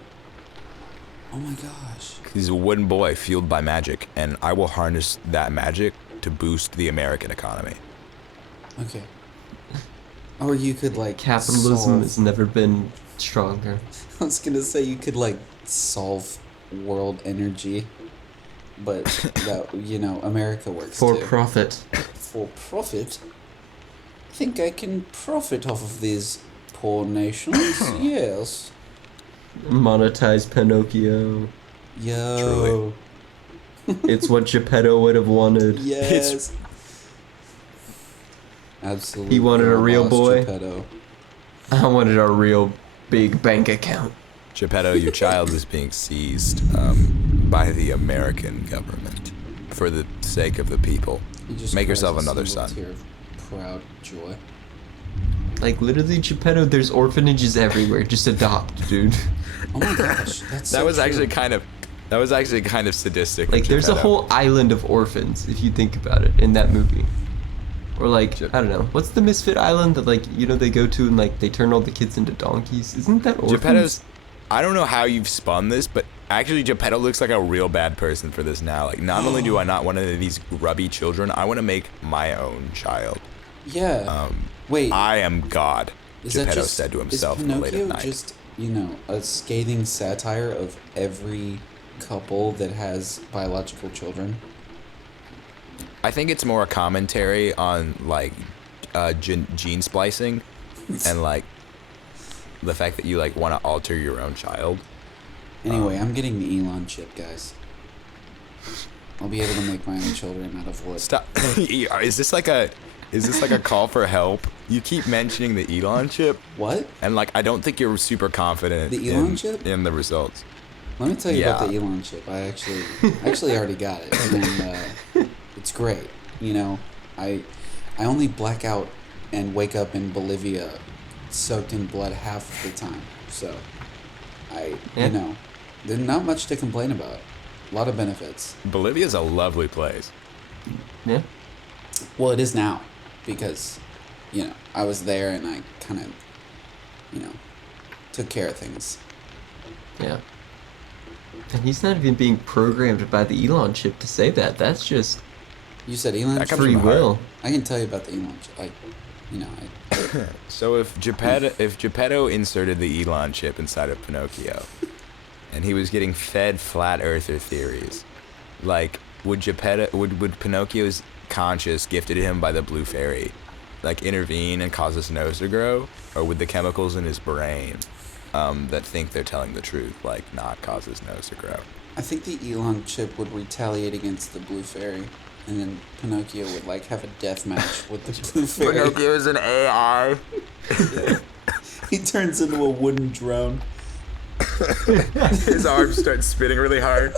Oh my gosh. he's a wooden boy fueled by magic, and I will harness that magic to boost the American economy. Okay. Or you could like Capitalism solve- has never been stronger. I was gonna say you could like solve world energy, but that America works For too. profit. For profit. I think I can profit off of these poor nations. Yes. Monetize Pinocchio. Yo. It's what Geppetto would have wanted. Yes. Absolutely. He wanted a real Boss boy. Geppetto. I wanted a real big bank account. Geppetto, your child is being seized by the American government for the sake of the people. He just Make cries yourself a another single son. tear of proud joy. Like literally, Geppetto, there's orphanages everywhere. Just adopt, dude. Oh my gosh, that's That so was true. actually kind of sadistic. of Like there's a Geppetto. whole island of orphans if you think about it in that movie. Or like I don't know, what's the Misfit Island that like they go to and like they turn all the kids into donkeys? Isn't that orphans? Geppetto's. I don't know how you've spun this, but actually Geppetto looks like a real bad person for this now. Like, not only do I not want any of these grubby children, I want to make my own child. Yeah. Wait. I am God, Is that Geppetto just, said to is himself in the late Pinocchio at night. just, a scathing satire of every couple that has biological children? I think it's more a commentary on like gene splicing and like the fact that you like want to alter your own child. Anyway, I'm getting the Elon chip, guys. I'll be able to make my own children out of wood. Stop. Is this like a call for help? You keep mentioning the Elon chip, What? and like I don't think you're super confident The Elon chip? in the results. Let me tell you about Yeah. the Elon chip. I actually already got it, and it's great. I only black out and wake up in Bolivia, soaked in blood half of the time. So, Yeah. there's not much to complain about. A lot of benefits. Bolivia's a lovely place. Yeah. Well, it is now, because, I was there and I kind of, took care of things. Yeah. And he's not even being programmed by the Elon chip to say that. That's just You said Elon That chip? comes free from the heart. will. I can tell you about the Elon chip. So if Geppetto inserted the Elon chip inside of Pinocchio, and he was getting fed flat earther theories, like would Pinocchio's conscience gifted to him by the blue fairy, like intervene and cause his nose to grow, or would the chemicals in his brain, that think they're telling the truth, like not cause his nose to grow? I think the Elon chip would retaliate against the blue fairy, and then Pinocchio would have a death match with the blue fairy. Pinocchio's an AI. He turns into a wooden drone. His arms start spinning really hard.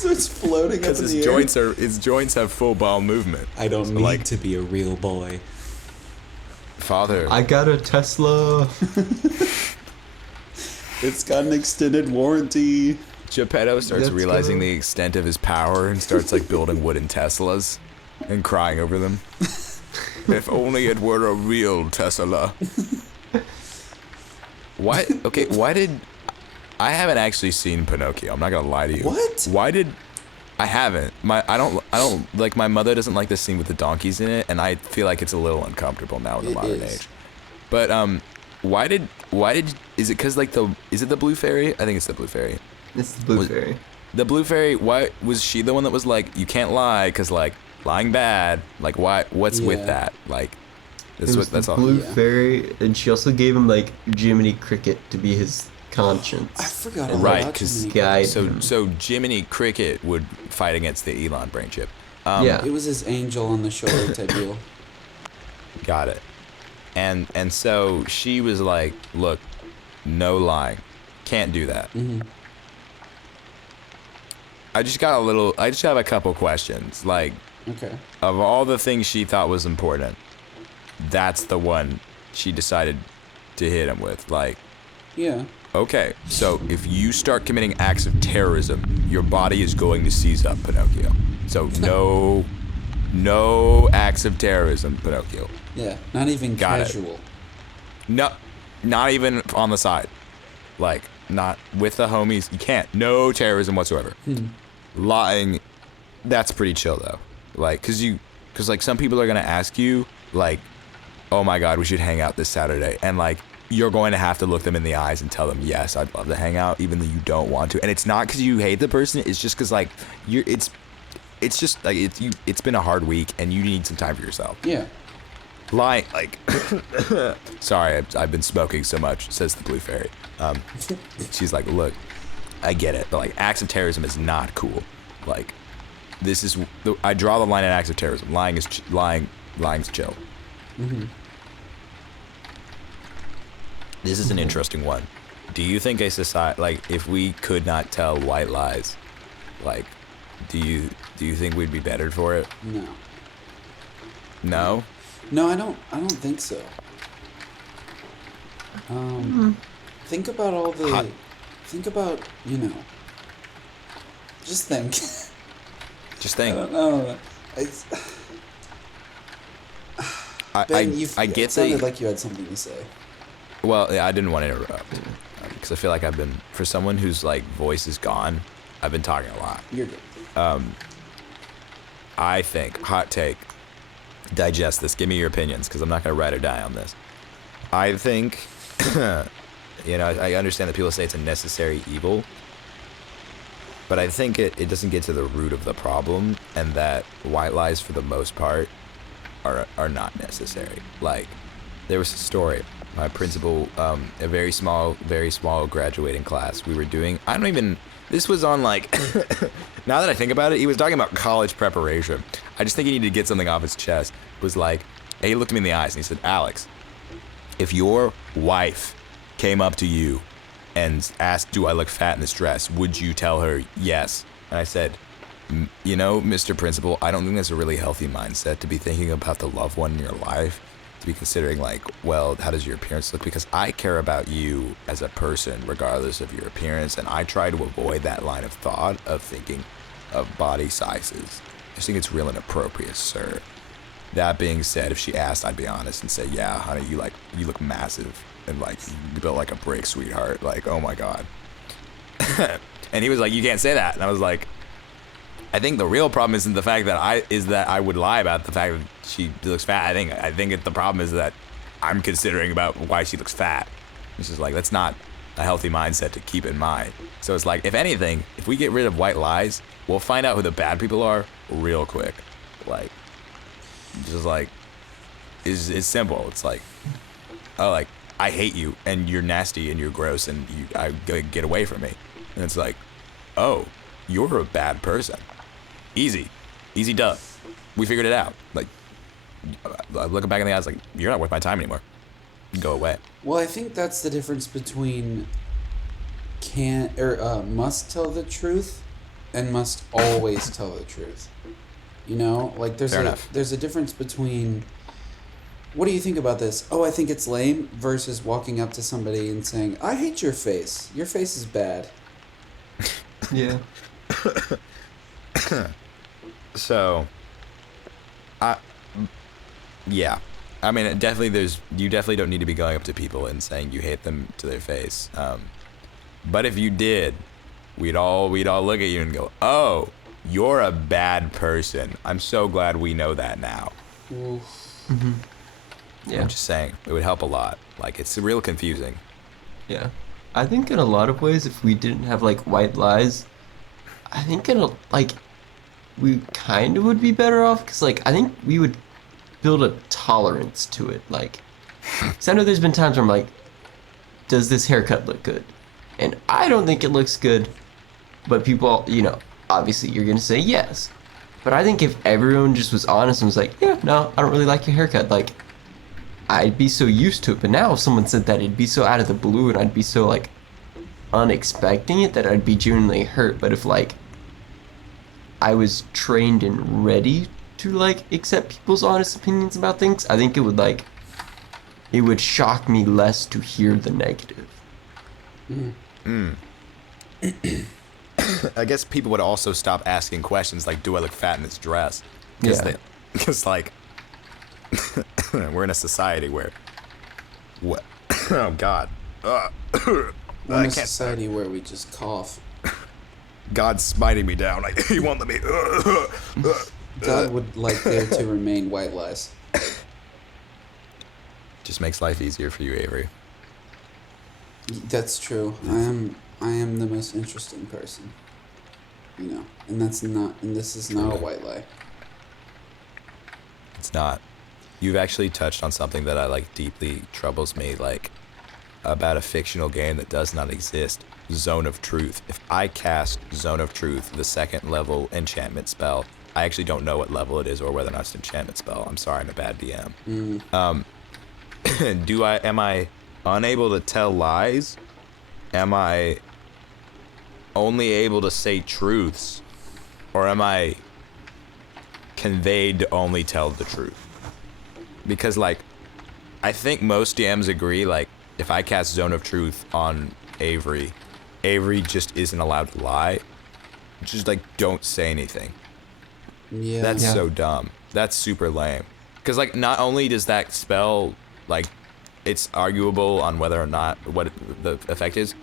So it's floating up Because in his the air. his joints have full ball movement. I don't So, need like, to be a real boy. Father. I got a Tesla. It's got an extended warranty. Geppetto starts Let's realizing go. the extent of his power and starts like building wooden Teslas and crying over them. If only it were a real Tesla. Why? Okay, why did... I haven't actually seen Pinocchio. I'm not gonna lie to you. What? Why did... I haven't. I don't, like, my mother doesn't like the scene with the donkeys in it, and I feel like it's a little uncomfortable now in the It modern is. age. But, why did, is it because, like, is it the Blue Fairy? I think it's the Blue Fairy. It's the Blue Was- Fairy. The Blue Fairy, why, was she the one that was like, you can't lie, because, like, lying bad, like, why, what's with Yeah. that? Like, It was that's the all. Blue Yeah. Fairy, and she also gave him like Jiminy Cricket to be his conscience. I forgot all Right, about 'cause Jiminy guy- Cricket. So Jiminy Cricket would fight against the Elon brain chip. Yeah. It was his angel on the shoulder type deal. Got it. And so she was like, look, no lying. Can't do that. Mm-hmm. I just have a couple questions. Like, Okay. of all the things she thought was important, that's the one she decided to hit him with. Like, Yeah. okay, so if you start committing acts of terrorism, your body is going to seize up, Pinocchio. So no acts of terrorism, Pinocchio. Yeah. Not even Got it. casual. No, not even on the side. Like, not with the homies. You can't. No terrorism whatsoever. Lying, that's pretty chill though. Like, cause like some people are gonna ask you, like, oh my God, we should hang out this Saturday, and like you're going to have to look them in the eyes and tell them, yes, I'd love to hang out, even though you don't want to. And it's not because you hate the person. It's just because like it's just like it's been a hard week and you need some time for yourself. Yeah. Lying, like, sorry, I've been smoking so much, says the Blue Fairy. She's like, look, I get it, but like acts of terrorism is not cool. Like, this is, I draw the line at acts of terrorism. Lying is lying's chill. Mm-hmm. This is an interesting one. Do you think a society, like, if we could not tell white lies, like, do you think we'd be better for it? No. No? No, I don't think so. Think about all the. Hot. Think about, Just think. Just I think. don't know. It's, Ben, I get it sounded the, like you had something to say. well, yeah, I didn't want to interrupt, because I feel like I've been, for someone whose, like, voice is gone, I've been talking a lot. You're good. I think, hot take, digest this, give me your opinions, because I'm not going to ride or die on this. I think, I understand that people say it's a necessary evil, but I think it doesn't get to the root of the problem, and that white lies, for the most part, are not necessary. Like, there was a story, my principal, a very small graduating class, we were doing, this was on, like, now that I think about it, he was talking about college preparation. I just think he needed to get something off his chest. It was like, he looked me in the eyes and he said, Alex, if your wife came up to you and asked, do I look fat in this dress, would you tell her yes? And I said, Mr. Principal, I don't think that's a really healthy mindset to be thinking about the loved one in your life, to be considering, like, well, how does your appearance look? Because I care about you as a person, regardless of your appearance, and I try to avoid that line of thought of thinking of body sizes. I just think it's real inappropriate, sir. That being said, if she asked, I'd be honest and say, yeah, honey, you look massive, and, like, you built like a brick, sweetheart. Like, oh my God. And he was like, you can't say that. And I was like, I think the real problem isn't the fact that I would lie about the fact that she looks fat. I think the problem is that I'm considering about why she looks fat. It's just like, that's not a healthy mindset to keep in mind. So it's like, if anything, if we get rid of white lies, we'll find out who the bad people are real quick. Like, just like, it's simple. It's like, oh, like, I hate you and you're nasty and you're gross and get away from me. And it's like, oh, you're a bad person. Easy dub. We figured it out. Like, looking back in the eyes, like, you're not worth my time anymore. Go away. Well, I think that's the difference between must tell the truth and must always tell the truth. You know, like there's Fair enough. there's a difference between what do you think about this? Oh, I think it's lame versus walking up to somebody and saying, "I hate your face. Your face is bad." Yeah. So, yeah. I mean, you definitely don't need to be going up to people and saying you hate them to their face. But if you did, we'd all look at you and go, "Oh, you're a bad person. I'm so glad we know that now." Mm-hmm. Yeah. I'm just saying, it would help a lot. Like, it's real confusing. Yeah. I think in a lot of ways, if we didn't have, like, white lies, I think we kind of would be better off, because, like, I think we would build a tolerance to it, like, because I know there's been times where I'm like, does this haircut look good? And I don't think it looks good, but people, obviously you're going to say yes. But I think if everyone just was honest and was like, yeah, no, I don't really like your haircut, like, I'd be so used to it. But now if someone said that, it'd be so out of the blue and I'd be so, like, unexpecting it that I'd be genuinely hurt. But if, like, I was trained and ready to, like, accept people's honest opinions about things, I think it would shock me less to hear the negative. I guess people would also stop asking questions like, "Do I look fat in this dress?" Because like, we're in a society where, what? Oh God, We're in a society where we just cough. God's smiting me down. He won't let me. God would like there to remain white lies. Just makes life easier for you, Avery. That's true. I am the most interesting person. And this is not a white lie. It's not. You've actually touched on something that I like deeply troubles me, like about a fictional game that does not exist. Zone of Truth. If I cast Zone of Truth, the second level enchantment spell, I actually don't know what level it is or whether or not it's an enchantment spell. I'm sorry, I'm a bad DM. Am I unable to tell lies? Am I only able to say truths? Or am I conveyed to only tell the truth? Because, like, I think most DMs agree, like, if I cast Zone of Truth on Avery just isn't allowed to lie. Just, like, don't say anything. Yeah. That's so dumb. That's super lame. Because, like, not only does that spell, like, it's arguable on whether or not what the effect is.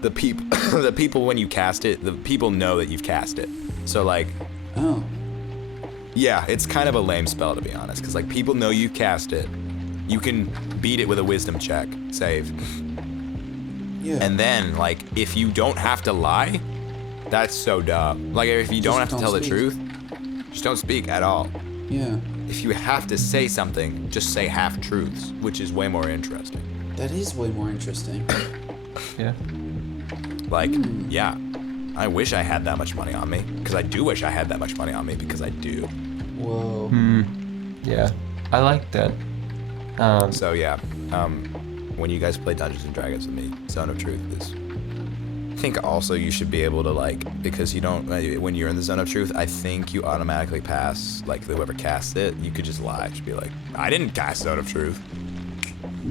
The people when you cast it, the people know that you've cast it. So, like, Oh. yeah, it's kind of a lame spell, to be honest. Because, like, people know you've cast it. You can beat it with a wisdom check, save. Yeah. And then, like, if you don't have to lie, that's so dumb. Like, if you don't have to tell the truth, just don't speak at all. Yeah. If you have to say something, just say half-truths, which is way more interesting. That is way more interesting. Yeah. Like, yeah, I wish I had that much money on me. Because I do wish I had that much money on me, because I do. Whoa. Yeah. I like that. So, yeah, when you guys play Dungeons & Dragons with me, Zone of Truth is... I think also you should be able to, like, because you don't, when you're in the Zone of Truth, I think you automatically pass, like, whoever casts it, you could just lie. Just be like, I didn't cast Zone of Truth.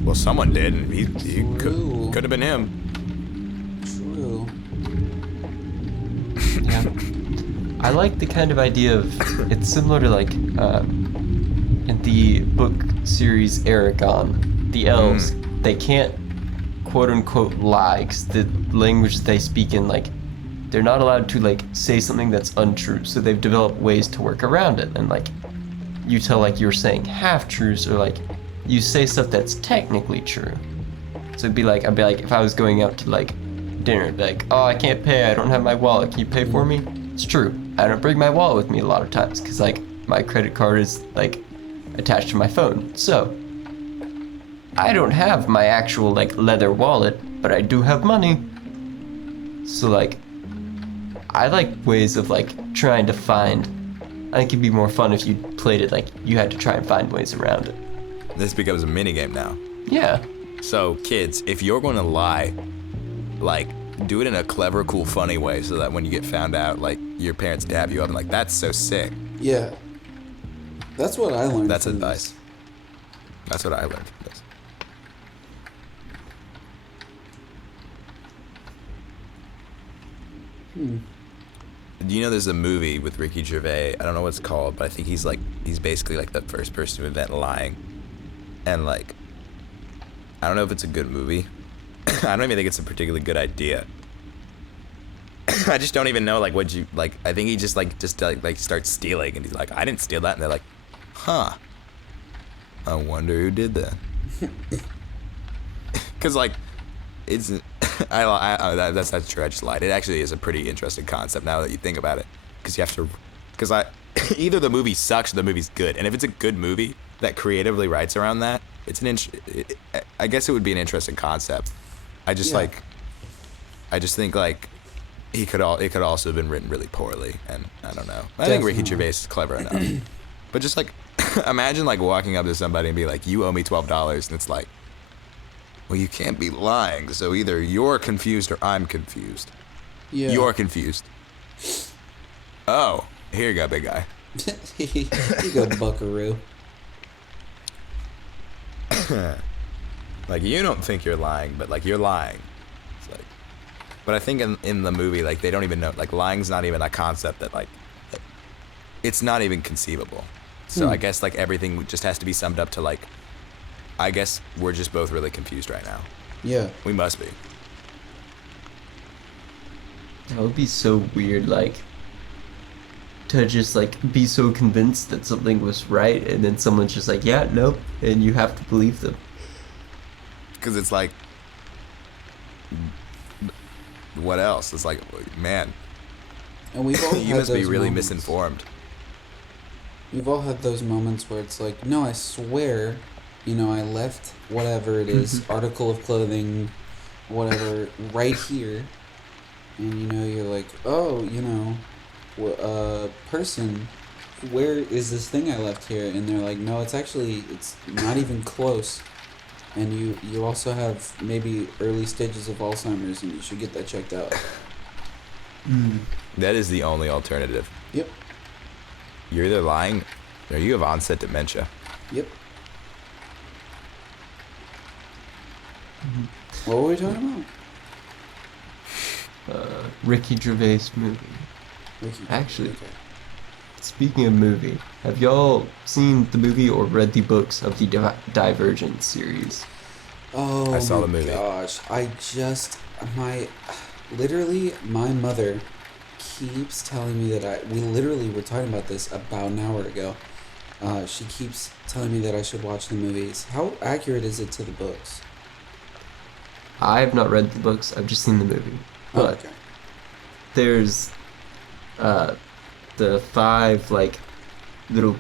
Well, someone did, and he could have been him. True. Yeah. I like the kind of idea of, it's similar to, like, in the book series Aragon, the elves, they can't quote-unquote lie, because the language they speak in, like, they're not allowed to, like, say something that's untrue, so they've developed ways to work around it, and, like, you tell, like, you're saying half-truths, or, like, you say stuff that's technically true. So I'd be like, if I was going out to, like, dinner, I'd be like, oh, I can't pay, I don't have my wallet, can you pay for me? It's true. I don't bring my wallet with me a lot of times, because, like, my credit card is, like, attached to my phone, so I don't have my actual, like, leather wallet, but I do have money. So, like, I like ways of, like, trying to find... I think it'd be more fun if you played it, like, you had to try and find ways around it. This becomes a minigame now. Yeah. So, kids, if you're going to lie, like, do it in a clever, cool, funny way, so that when you get found out, like your parents dab you up and like that's so sick. Yeah. That's what I learned. That's from advice. this. That's what I learned from this. Do you know there's a movie with Ricky Gervais? I don't know what it's called, but I think he's basically like the first person to invent lying. And like, I don't know if it's a good movie. I don't even think it's a particularly good idea. I just don't even know like what you like. I think he just starts stealing, and he's like, I didn't steal that, and they're like, huh. I wonder who did that. Cause like, it's that's not true. I just lied. It actually is a pretty interesting concept now that you think about it. Cause you have to, cause either the movie sucks or the movie's good, and if it's a good movie that creatively writes around that, it's I guess it would be an interesting concept. I just think like it could also have been written really poorly, and I don't know. I think Ricky Gervais is clever enough, but just like imagine like walking up to somebody and be like, "You owe me $12," and it's like, well, you can't be lying, so either you're confused or I'm confused. Yeah. You're confused. Oh, here you go, big guy. You go, buckaroo. Like, you don't think you're lying, but like you're lying. It's like, but I think in the movie, like they don't even know, like lying's not even a concept that like, it's not even conceivable. So I guess like everything just has to be summed up to like, I guess we're just both really confused right now. Yeah. We must be. That would be so weird, like, to just, like, be so convinced that something was right, and then someone's just like, yeah, nope, and you have to believe them. Because it's like, what else? It's like, man, And we've all you had must be those really moments. misinformed. We've all had those moments where it's like, no, I swear, you know, I left whatever it is, article of clothing, whatever, right here. And, you know, you're like, oh, you know, person, where is this thing I left here? And they're like, no, it's not even close. And you also have maybe early stages of Alzheimer's, and you should get that checked out. That is the only alternative. Yep. You're either lying or you have onset dementia. Yep. What were we talking about? Ricky Gervais movie. Ricky. Actually, Okay. speaking of movie, have y'all seen the movie or read the books of the Divergent series? Oh, I saw my the movie. Gosh, literally, my mother keeps telling me that we literally were talking about this about an hour ago. She keeps telling me that I should watch the movies. How accurate is it to the books? I have not read the books, I've just seen the movie. Oh, But okay. there's the 5 like little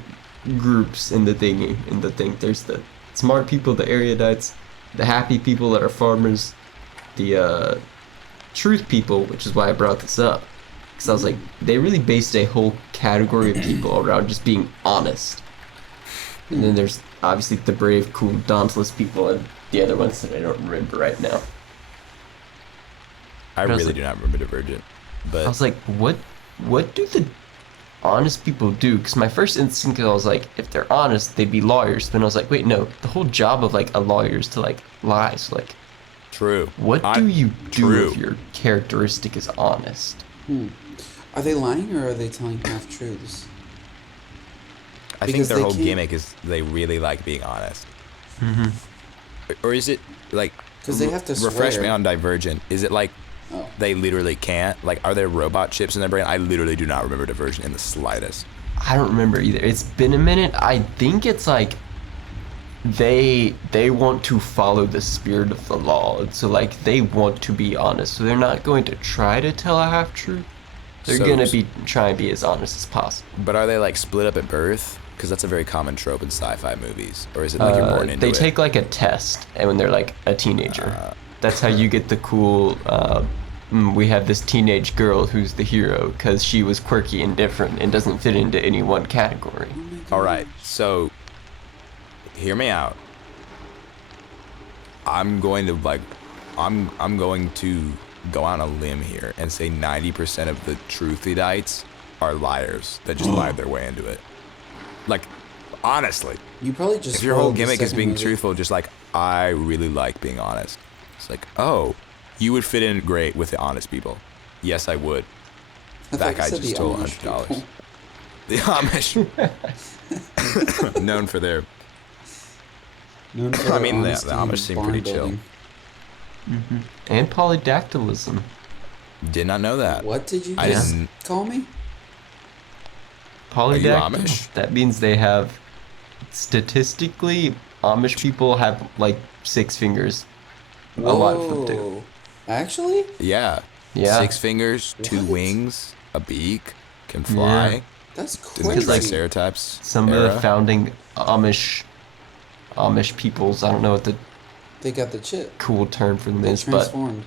groups in the thing. There's the smart people, the erudites, the happy people that are farmers, the truth people, which is why I brought this up, because I was like, they really based a whole category of people around just being honest. And then there's obviously the brave, cool, dauntless people, and the other ones that I don't remember right now. I But I was really like- do not remember Divergent. But I was like, what do the honest people do? Because my first instinct, I was like, if they're honest, they'd be lawyers. But I was like, wait, no. The whole job of like a lawyer is to like lie. So like, true. what do you do True. if your characteristic is honest? Are they lying or are they telling half truths? I think Because their they whole can't- gimmick is they really like being honest. Or is it like? 'Cause they have to refresh me swear. on Divergent. Is it like Oh. they literally can't? Like, are there robot chips in their brain? I literally do not remember Divergent in the slightest. I don't remember either. It's been a minute. I think it's like they want to follow the spirit of the law, and so like they want to be honest. So they're not going to try to tell a half truth. They're So- gonna be trying to be as honest as possible. But are they like split up at birth? Because that's a very common trope in sci-fi movies. Or is it like you're born into They it? take like a test, and when they're like a teenager, that's how you get the cool. We have this teenage girl who's the hero because she was quirky and different and doesn't fit into any one category. All right, so hear me out. I'm going to go on a limb here and say 90% of the truthidites are liars that just lied their way into it. Like, honestly, You probably just if your whole spoiled the gimmick is second being movie. truthful, just like, I really like being honest. It's like, oh, you would fit in great with the honest people. Yes, I would. I That thought guy you said just the stole Amish $100. people. The Amish, known for their. Known for I mean, the honesty Amish and seem barn pretty chill. building. And polydactylism. Did not know that. What did you I just didn't. call me? Polydactyl. Amish? That means they have, statistically, Amish people have like 6 fingers. A lot of them do. Whoa. Actually? Yeah. Yeah. 6 fingers, 2 What? wings, a beak, can fly. Yeah. That's In the Because, like, crazy. Triceratops Some era. of the founding Amish peoples, I don't know what the They got the chip. cool term for them They is, but transformed.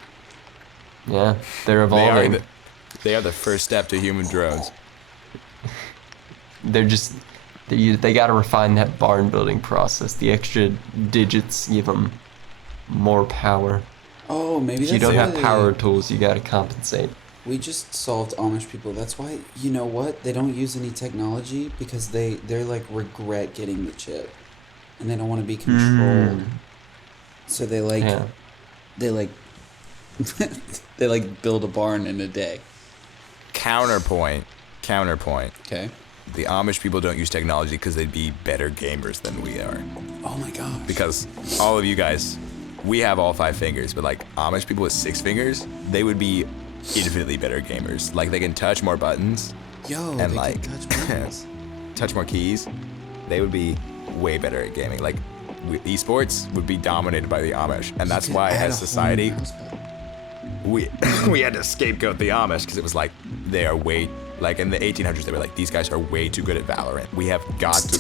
yeah, they're They are, evolving. they are the first step to human drones. They're just they got to refine that barn building process. The extra digits give them more power. Oh, maybe If that's you don't have why power tools, you got to compensate. We just solved Amish people. That's why, you know what? They don't use any technology because they're like regret getting the chip. And they don't want to be controlled. So they like Yeah. they like they like build a barn in a day. Counterpoint. Okay. The Amish people don't use technology because they'd be better gamers than we are. Oh my gosh. Because all of you guys, we have all 5 fingers, but like Amish people with 6 fingers, they would be infinitely better gamers. Like they can touch more buttons, Yo, and they like can touch buttons. touch more keys. They would be way better at gaming. Like esports would be dominated by the Amish, and that's You could why add a as whole society mouse button. we had to scapegoat the Amish because it was like they are way like in the 1800s they were like these guys are way too good at Valorant. We have got to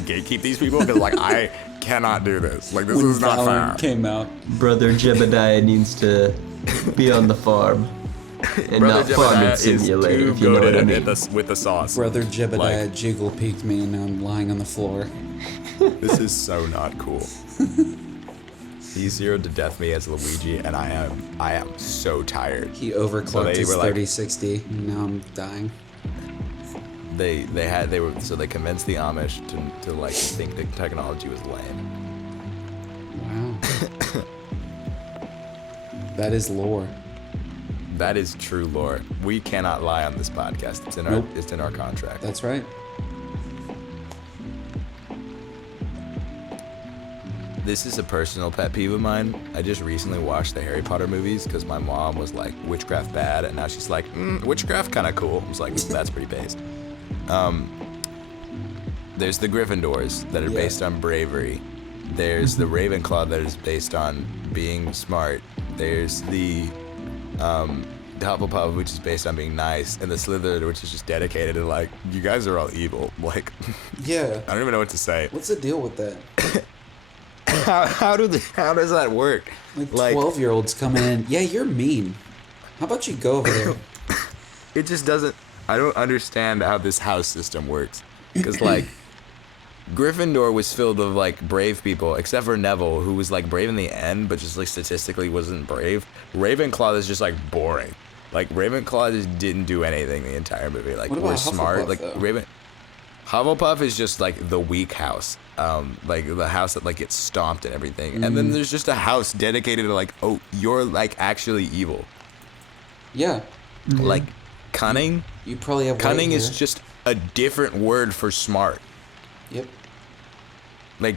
gatekeep these people because like I cannot do this. Like this When is not Valorant fair. came out. Brother Jebediah needs to be on the farm and not farming Jebediah simulator, if you know what I mean. with the sauce. Brother Jebediah Like- jiggle peeked me and I'm lying on the floor. This is so not cool. He zeroed to death me as Luigi, and I am so tired. He overclocked they his were like- 3060 and now I'm dying. They convinced the Amish to like think that technology was lame. Wow. That is lore. That is true lore. We cannot lie on this podcast. It's in Nope. our contract. That's right. This is a personal pet peeve of mine. I just recently watched the Harry Potter movies because my mom was like, witchcraft bad, and now she's like, witchcraft kind of cool. I was like, that's pretty based. There's the Gryffindors that are Yeah. based on bravery. There's the Ravenclaw that is based on being smart. There's the Hufflepuff, which is based on being nice, and the Slytherin, which is just dedicated to like, you guys are all evil. Like, Yeah. I don't even know what to say. What's the deal with that? How does that work? Like 12-year-olds coming in. Yeah, you're mean. How about you go over there? It just doesn't. I don't understand how this house system works. Because like, Gryffindor was filled with like brave people, except for Neville, who was like brave in the end, but just like statistically wasn't brave. Ravenclaw is just like boring. Like Ravenclaw just didn't do anything the entire movie. Like What we're about smart. Hufflepuff, Like though? Hufflepuff is just like the weak house. Like the house that like gets stomped and everything. And then there's just a house dedicated to like, oh, you're like actually evil. Yeah. Like cunning. You probably have white Cunning is hair. just a different word for smart. Yep. Like,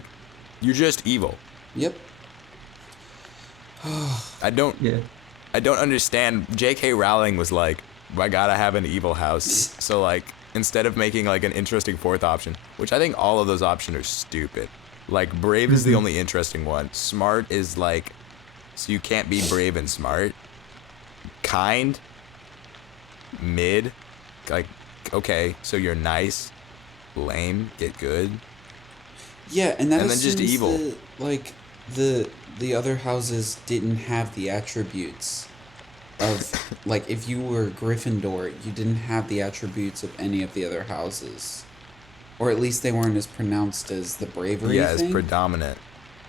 you're just evil. Yep. I don't understand. J.K. Rowling was like, I gotta have an evil house. So like, instead of making like an interesting 4th option, which I think all of those options are stupid. Like, brave is the only interesting one. Smart is like, so you can't be brave and smart. Kind. Mid. Like, okay, so you're nice. Lame. Get good. Yeah, and that And then just assumes evil. that, like the other houses didn't have the attributes of like if you were Gryffindor, you didn't have the attributes of any of the other houses, or at least they weren't as pronounced as the bravery Yeah, it's thing. predominant.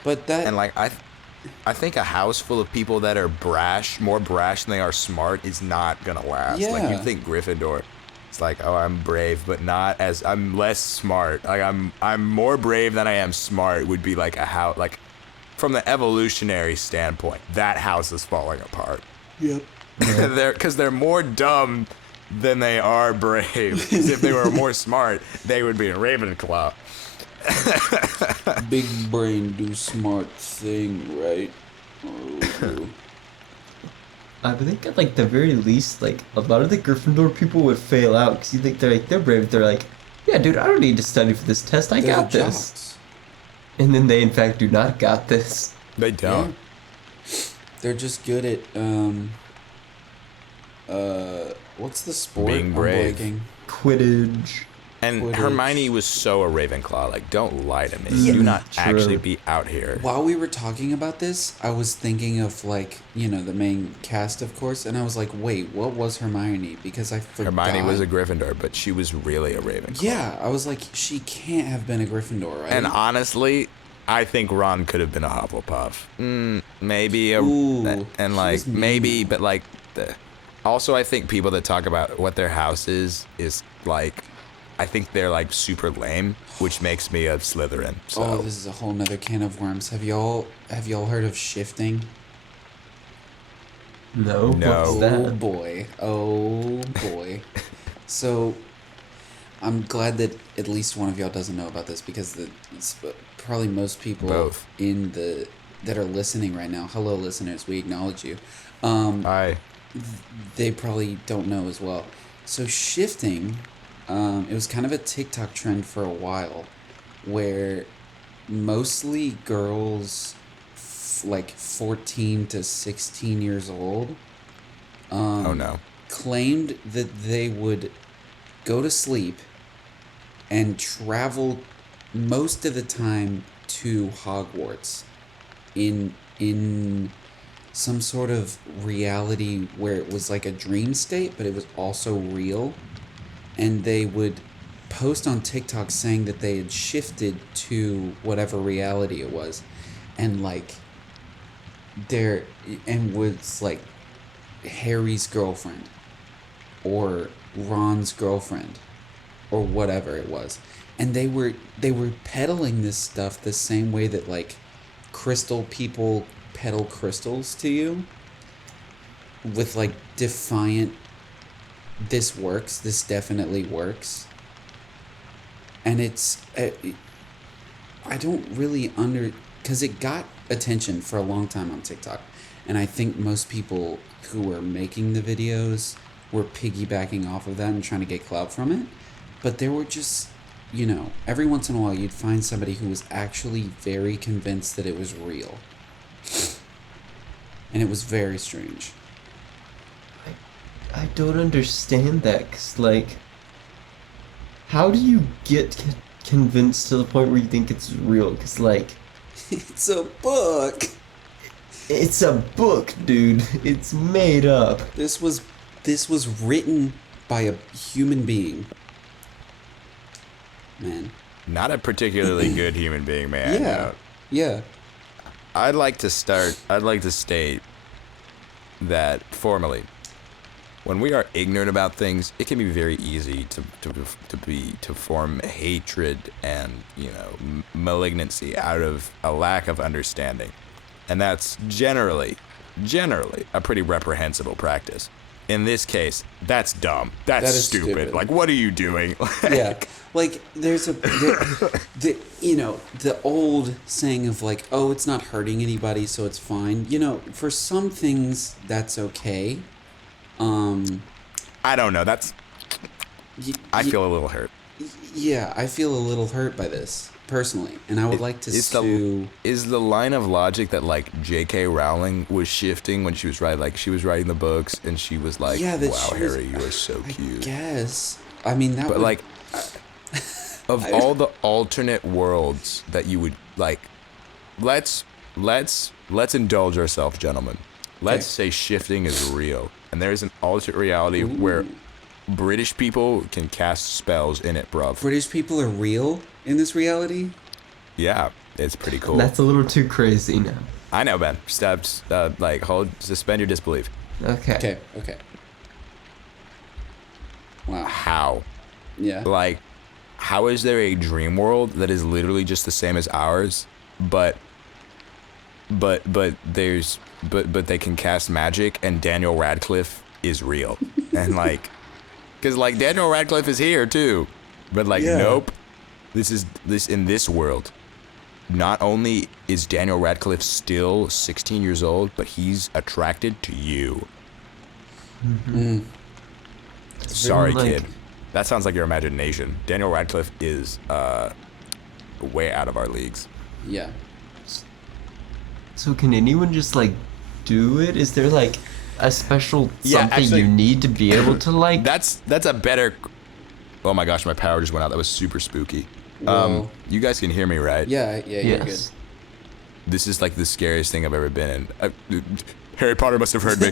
But that And like I think a house full of people that are more brash than they are smart, is not gonna last. Like, Yeah. you think Gryffindor, it's like, oh, I'm brave, but I'm less smart. Like, I'm more brave than I am smart would be like a house, like, from the evolutionary standpoint, that house is falling apart. Yep. Because they're more dumb than they are brave. 'Cause if they were more smart, they would be a Ravenclaw. Big brain do smart thing, right? Oh. I think at like the very least, like a lot of the Gryffindor people would fail out because you think they're brave. They're like, yeah, dude, I don't need to study for this test. I They're got the this. jocks. And then they in fact do not got this. They don't. Yeah. They're just good at what's the sport? Being I'm brave. blanking. Quidditch. And Quidditch. Hermione was so a Ravenclaw. Like, don't lie to me. Yeah. Do not True. actually be out here. While we were talking about this, I was thinking of like, you know, the main cast, of course, and I was like, wait, what was Hermione? Because I forgot. Hermione was a Gryffindor, but she was really a Ravenclaw. Yeah, I was like, she can't have been a Gryffindor, right? And honestly, I think Ron could have been a Hufflepuff. Maybe a, Ooh, and he like was mean. maybe, but like, also I think people that talk about what their house is like, I think they're like super lame, which makes me a Slytherin. So Oh, this is a whole nother can of worms. Have y'all heard of shifting? No. No. What's Oh that? boy. Oh boy. So I'm glad that at least one of y'all doesn't know about this because probably most people Both. that are listening right now. Hello listeners, we acknowledge you. I They probably don't know as well. So shifting, it was kind of a TikTok trend for a while where mostly girls like 14 to 16 years old oh no. claimed that they would go to sleep and travel most of the time to Hogwarts in some sort of reality where it was like a dream state, but it was also real. And they would post on TikTok saying that they had shifted to whatever reality it was. And like, was like Harry's girlfriend or Ron's girlfriend or whatever it was. And they were peddling this stuff the same way that like crystal people peddle crystals to you, with like defiant, this works, this definitely works. And it's I don't really because it got attention for a long time on TikTok, and I think most people who were making the videos were piggybacking off of that and trying to get clout from it. But there were just, you know, every once in a while you'd find somebody who was actually very convinced that it was real. And it was very strange. I don't understand that, cause like, how do you get convinced to the point where you think it's real? Cause like, It's a book. it's a book, dude. It's made up. This was written by a human being. Man. Not a particularly good human being, man. Yeah. Yeah. I'd like to state that formally, when we are ignorant about things, it can be very easy to form hatred and, you know, malignancy out of a lack of understanding, and that's generally a pretty reprehensible practice. In this case, that's dumb. That's That is stupid. stupid. Like, what are you doing? Yeah, like there's you know, the old saying of like, oh, it's not hurting anybody, so it's fine. You know, for some things that's okay. I don't know. I feel a little hurt. Yeah, I feel a little hurt by this personally, and I would like to sue. Is the line of logic that like J.K. Rowling was shifting when she was writing, like she was writing the books and she was like, Yeah, that "Wow, she was- Harry, you are so I cute." guess. I mean that. But would, like, of all the alternate worlds that you would like, let's indulge ourselves, gentlemen. Let's say shifting is real, and there's an alternate reality where British people can cast spells in it, bruv. British people are real in this reality. Yeah, it's pretty cool. That's a little too crazy now. I know, Ben. Suspend your disbelief. Okay. Okay. Wow. How? Yeah. Like, how is there a dream world that is literally just the same as ours, but they can cast magic and Daniel Radcliffe is real, and like, cause like Daniel Radcliffe is here too, but like nope, this in this world. Not only is Daniel Radcliffe still 16 years old, but he's attracted to you. Mm-hmm. Sorry, like- kid. That sounds like your imagination. Daniel Radcliffe is way out of our leagues. Yeah. So can anyone just like do it? Is there like a special Yeah, something actually- you need to be able to like? That's a better. Oh my gosh, my power just went out. That was super spooky. Whoa. You guys can hear me, right? Yeah, you're good. Yes. This is like the scariest thing I've ever been in. Harry Potter must have heard me.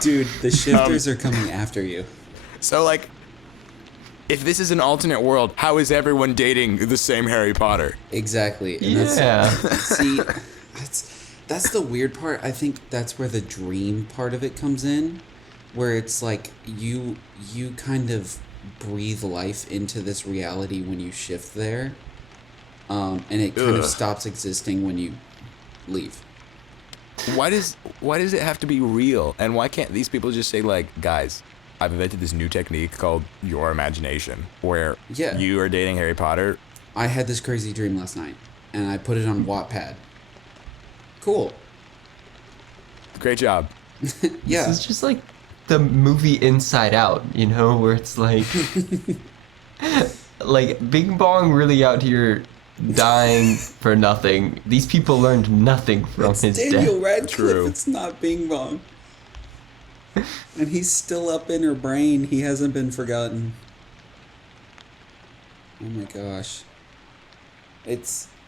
Dude, the shifters are coming after you. So like, if this is an alternate world, how is everyone dating the same Harry Potter? Exactly. And Yeah. See, that's the weird part. I think that's where the dream part of it comes in, where it's like you kind of breathe life into this reality when you shift there, and it kind of stops existing when you leave. Why does it have to be real? And why can't these people just say like, guys, I've invented this new technique called your imagination, where Yeah. you are dating Harry Potter. I had this crazy dream last night, and I put it on Wattpad. Cool. Great job. Yeah. This is just like the movie Inside Out, you know, where it's like, like Bing Bong really out here dying for nothing. These people learned nothing from It's his Daniel death. Radcliffe. True. It's not Bing Bong. And he's still up in her brain. He hasn't been forgotten. Oh my gosh. I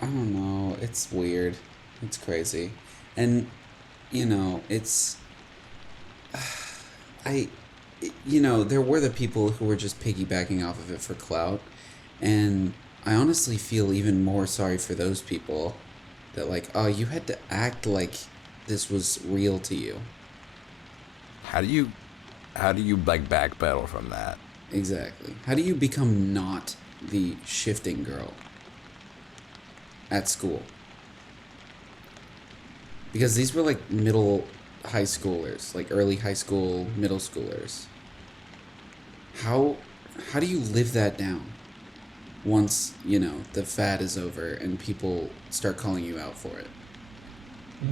don't know. It's weird. It's crazy. And, you know, there were the people who were just piggybacking off of it for clout. And I honestly feel even more sorry for those people that, like, oh, you had to act like this was real to you. How do you like backpedal from that? Exactly. How do you become not the shifting girl at school? Because these were like high schoolers, like early high school, middle schoolers. How do you live that down once, the fad is over and people start calling you out for it?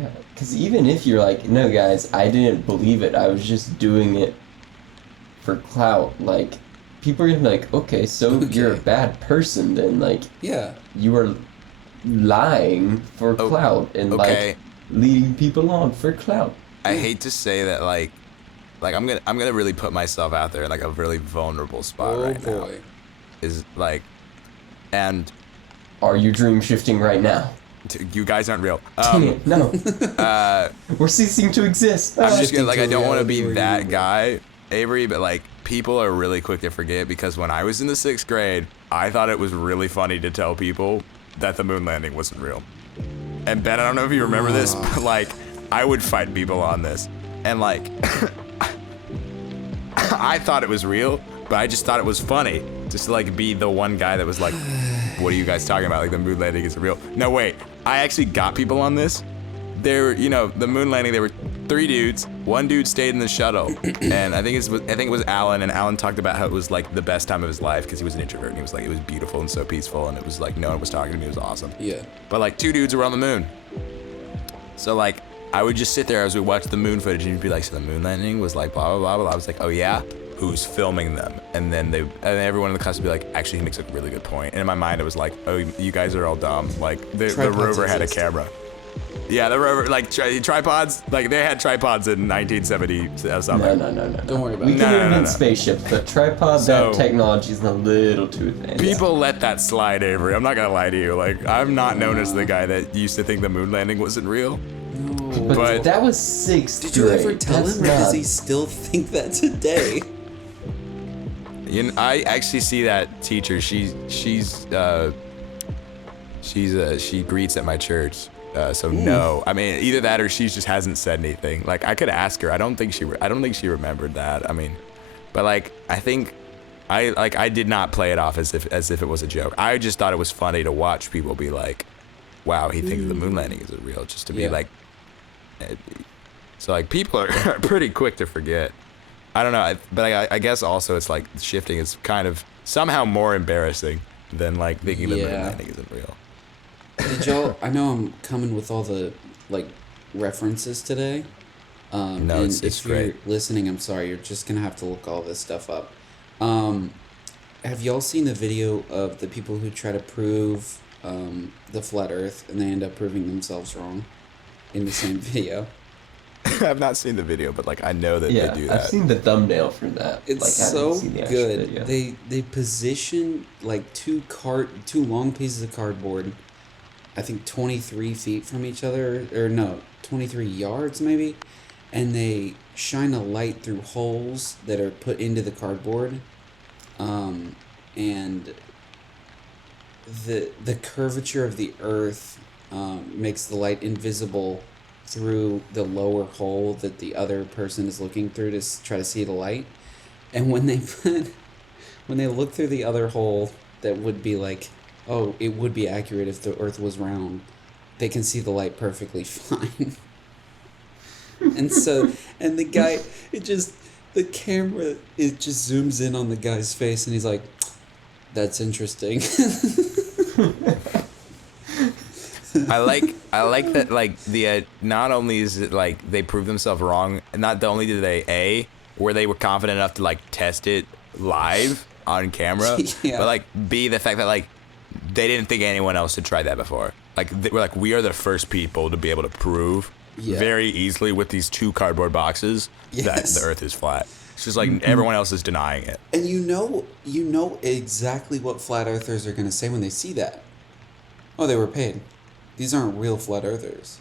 Yeah, because even if you're like, no, guys, I didn't believe it. I was just doing it for clout. Like, people are gonna be like, okay, so you're a bad person then. Like, Yeah. you are lying for clout and okay. like leading people on for clout. I hate to say that, like I'm gonna really put myself out there in like a really vulnerable spot right now. Is like, and Are you dream shifting right now? you guys aren't real. Dang it, no. We're ceasing to exist. I'm just gonna, like, I to don't want to be reality that or guy, Avery, but like people are really quick to forget, because when I was in the 6th grade, I thought it was really funny to tell people that the moon landing wasn't real. And Ben, I don't know if you remember this, but like I would fight people on this, and like I thought it was real, but I just thought it was funny, just to like be the one guy that was like, what are you guys talking about? Like, the moon landing isn't real. No, wait, I actually got people on this. There, the moon landing, there were 3 dudes. 1 dude stayed in the shuttle, and I think it was Alan, and Alan talked about how it was like the best time of his life because he was an introvert, and he was like, it was beautiful and so peaceful, and it was like no one was talking to me. It was awesome. Yeah. But like 2 dudes were on the moon. So like I would just sit there as we watched the moon footage, and you'd be like, so the moon landing was like blah blah blah blah. I was like, oh yeah, who's filming them? And then everyone in the class would be like, actually, he makes a really good point. And in my mind, it was like, oh, you guys are all dumb. Like the rover had a camera. Yeah, the rover, like tripods, like they had tripods in 1970 something. No. Don't worry about We it. can No. invent spaceships, but tripod, So- that technology is a little too advanced. People let that slide, Avery. I'm not gonna lie to you. Like, I'm not known as the guy that used to think the moon landing wasn't real. No. But- that was 6th Did you ever grade. tell That's him, or does not- he still think that today? I actually see that teacher. She greets at my church. So no, I mean either that or she just hasn't said anything. Like I could ask her. I don't think she remembered that. I mean, but like I think I did not play it off as if it was a joke. I just thought it was funny to watch people be like, "Wow, he thinks the moon landing is real," just to be like. So like people are pretty quick to forget. I don't know, but I guess also it's like shifting is kind of somehow more embarrassing than like thinking the moon landing isn't real. Did y'all? I know I'm coming with all the like references today. No, and it's if great. you're listening, I'm sorry. You're just gonna have to look all this stuff up. Have y'all seen the video of the people who try to prove the flat Earth and they end up proving themselves wrong in the same video? I've not seen the video, but like I know that they do that. I've seen the thumbnail for that. It's like, so seen the good. video. They position like two long pieces of cardboard, I think 23 feet from each other, or no, 23 yards maybe, and they shine a light through holes that are put into the cardboard, and the curvature of the Earth makes the light invisible through the lower hole that the other person is looking through to try to see the light. And when they look through the other hole that would be like, oh, it would be accurate if the Earth was round, they can see the light perfectly fine. And the guy, the camera, it just zooms in on the guy's face and he's like, that's interesting. I like that like the not only is it like they proved themselves wrong, not only did they where they were confident enough to like test it live on camera, Yeah. but like B, the fact that like they didn't think anyone else had tried that before. Like we are the first people to be able to prove very easily with these two cardboard boxes that the Earth is flat. It's just like everyone else is denying it. And you know exactly what flat earthers are going to say when they see that. Oh, they were paid. These aren't real flat earthers,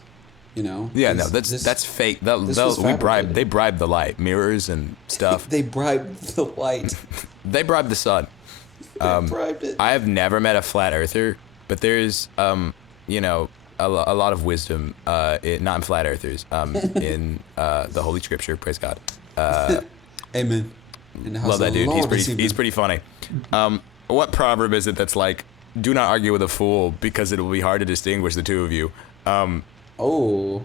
you know? Yeah, that's fake. They bribed the light, mirrors and stuff. They bribed the light. They bribed the sun. They bribed it. I have never met a flat earther, but there's you know, a lot of wisdom not in flat earthers, in the Holy Scripture. Praise God. Amen. Love that dude. He's pretty funny. What proverb is it that's like, do not argue with a fool because it will be hard to distinguish the two of you?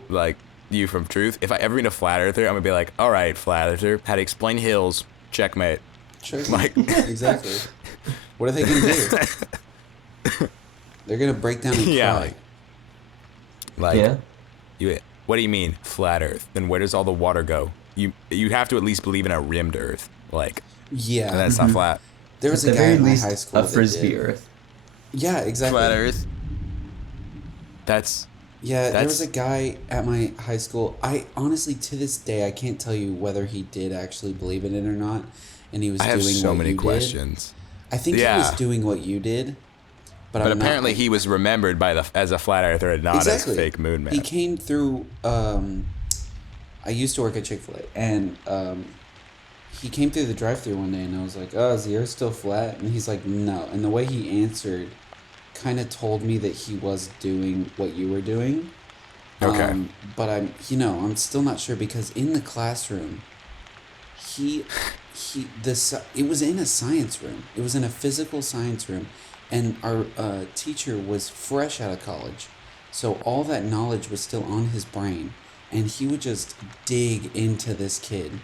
Like you from truth. If I ever meet a flat earther, I'm gonna be like, all right, flat earther, how to explain hills, checkmate. Like, exactly. What are they gonna do? They're gonna break down and cry. What do you mean flat Earth? Then where does all the water go? You have to at least believe in a rimmed Earth. Like, yeah, and that's not flat. There was a guy in my high school. A frisbee Earth. Yeah, exactly. Flat Earth. There was a guy at my high school. I honestly, to this day, I can't tell you whether he did actually believe in it or not. And he was doing what you did. I have so many questions. I think he was doing what you did. But apparently he was remembered as a flat earther and not as fake moon man. He came through. I used to work at Chick-fil-A, and he came through the drive-thru one day, and I was like, "Oh, is the Earth still flat?" And he's like, "No." And the way he answered, kind of told me that he was doing what you were doing. Okay. But I'm still not sure because in the classroom, it was in a science room. It was in a physical science room. And our teacher was fresh out of college, so all that knowledge was still on his brain, and he would just dig into this kid,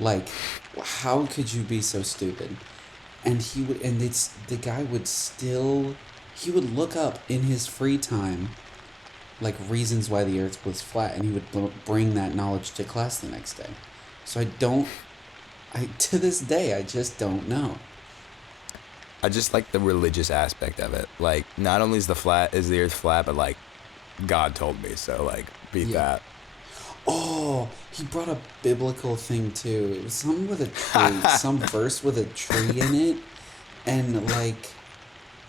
like, how could you be so stupid? And the guy would he would look up in his free time, like reasons why the Earth was flat, and he would bring that knowledge to class the next day. So to this day, I just don't know. I just like the religious aspect of it. Like, not only is the Earth flat, but like, God told me so. Like, beat that. Oh, he brought a biblical thing too. It was something with a tree, some verse with a tree in it, and like,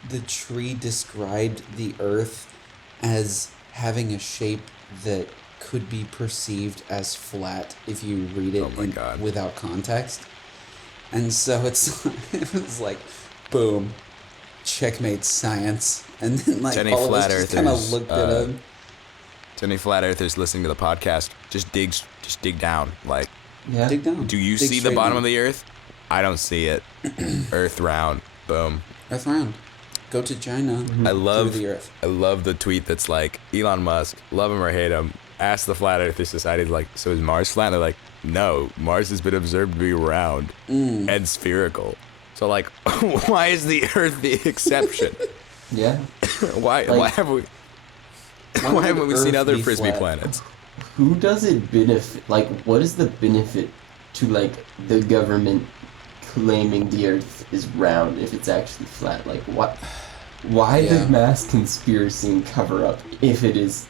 the tree described the Earth as having a shape that could be perceived as flat if you read it without context. And so it was like, boom, checkmate science. And then like Jenny all of us just kind of looked at him. To any flat earthers listening to the podcast, just dig down. Like, Yeah. Dig down. do you Dig see the straight bottom down. of the earth? I don't see it. Earth round. Boom. Earth round. Go to China. I love Through the earth. I love the tweet that's like, Elon Musk, love him or hate him, ask the Flat Earther Society, like, so is Mars flat? And they're like, no, Mars has been observed to be round and spherical. So like, why is the Earth the exception? Yeah. why Like- haven't would we seen Earth other be frisbee flat? planets? Who does it benefit? Like, what is the benefit to, like, the government claiming the Earth is round if it's actually flat? Like, what? Why Yeah. the mass conspiracy and cover up if it is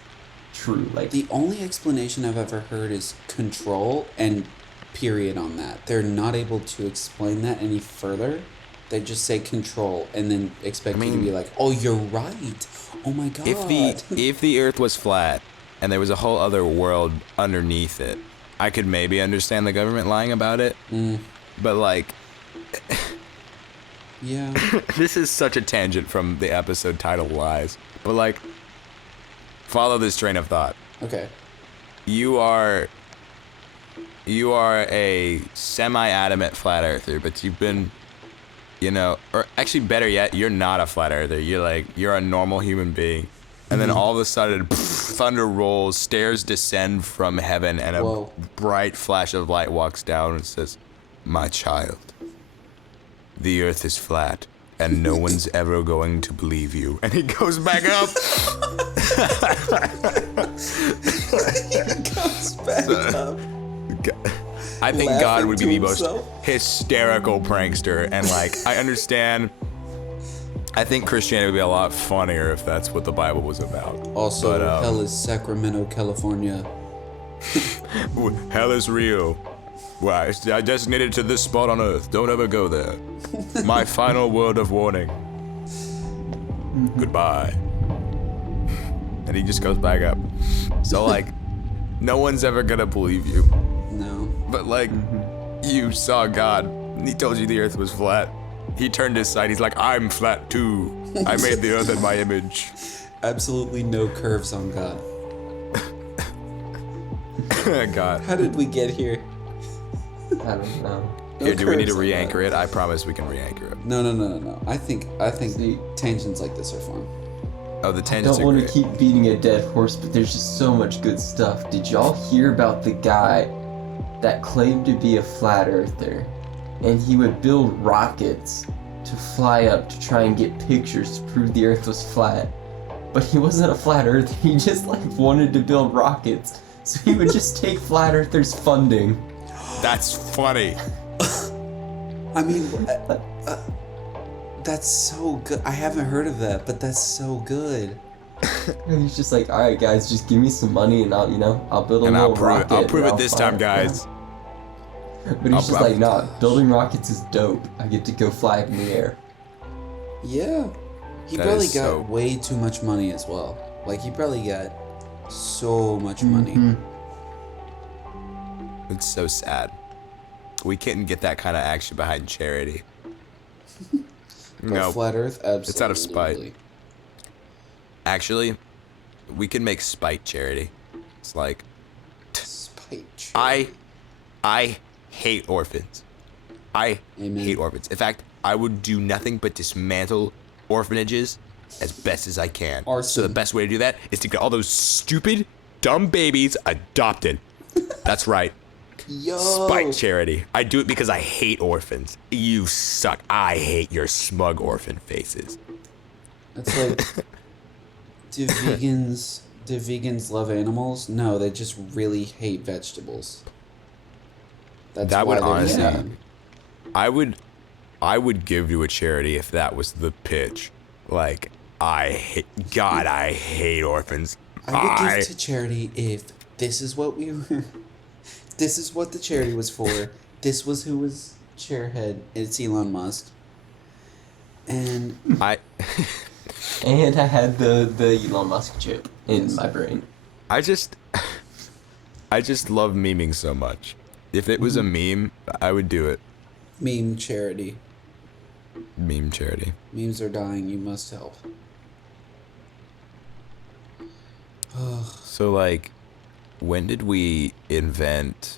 true? Like, The only explanation I've ever heard is control and period on that. They're not able to explain that any further. They just say control and then expect you to be like, oh, you're right. Oh my god. If the Earth was flat and there was a whole other world underneath it, I could maybe understand the government lying about it. But like, Yeah. this is such a tangent from the episode title Lies. But like, follow this train of thought. Okay. You are a semi-adamant flat earther, but you've been, you know, or actually better yet, you're not a flat earther. You're a normal human being. And then all of a sudden, thunder rolls, stairs descend from heaven, and a Whoa. bright flash of light walks down and says, "My child, the earth is flat, and no one's ever going to believe you." And he goes back up. Comes back up. I think God Laughing would be to the most himself. hysterical prankster, and like, I understand. I think Christianity would be a lot funnier if that's what the Bible was about. Also, But, hell is Sacramento, California. Hell is real. Why? I designated to this spot on Earth. Don't ever go there. My final word of warning. Goodbye. And he just goes back up. So like, no one's ever gonna believe you. No. But like, you saw God. And he told you the Earth was flat. He turned his side. He's like, I'm flat too. I made the Earth in my image. Absolutely no curves on God. God. How did we get here? I don't know. No Here, do we need to curves on re-anchor God. it? I promise we can re-anchor it. No. I think See- tangents like this are fun. Oh, the I tangents don't are want great. to keep beating a dead horse, but there's just so much good stuff. Did y'all hear about the guy that claimed to be a flat earther? And he would build rockets to fly up to try and get pictures to prove the earth was flat. But he wasn't a flat earther, he just like wanted to build rockets. So he would just take flat earthers funding. That's funny. I mean, that's so good. I haven't heard of that, but that's so good. And he's just like, alright guys, just give me some money and I'll build a And little I'll prove it. rocket. I'll prove and it this fly time, it." guys. But he's just like, nah, building rockets is dope. I get to go fly up in the air. Yeah. He That probably is got so- way too much money as well. Like, he probably got so much money. Mhm. It's so sad. We couldn't get that kind of action behind charity. But No, Flat Earth, absolutely. it's out of spite. Actually, we can make spite charity. It's like, Spite. I hate orphans. I Amen. hate orphans. In fact, I would do nothing but dismantle orphanages as best as I can. So Arson. the best way to do that is to get all those stupid, dumb babies adopted. That's right. Yo. Spite charity. I do it because I hate orphans. You suck. I hate your smug orphan faces. That's like, do vegans love animals? No, they just really hate vegetables. That's That why would they're honestly- vegan. I would give to a charity if that was the pitch. Like, I hate orphans. I would give to charity if this is what we were. This is what the charity was for. This was who was chairhead. It's Elon Musk. And I And I had the Elon Musk chip in my brain. I just love memeing so much. If it was a meme, I would do it. meme charity. Meme charity. Memes are dying. You must help. So, like, when did we invent,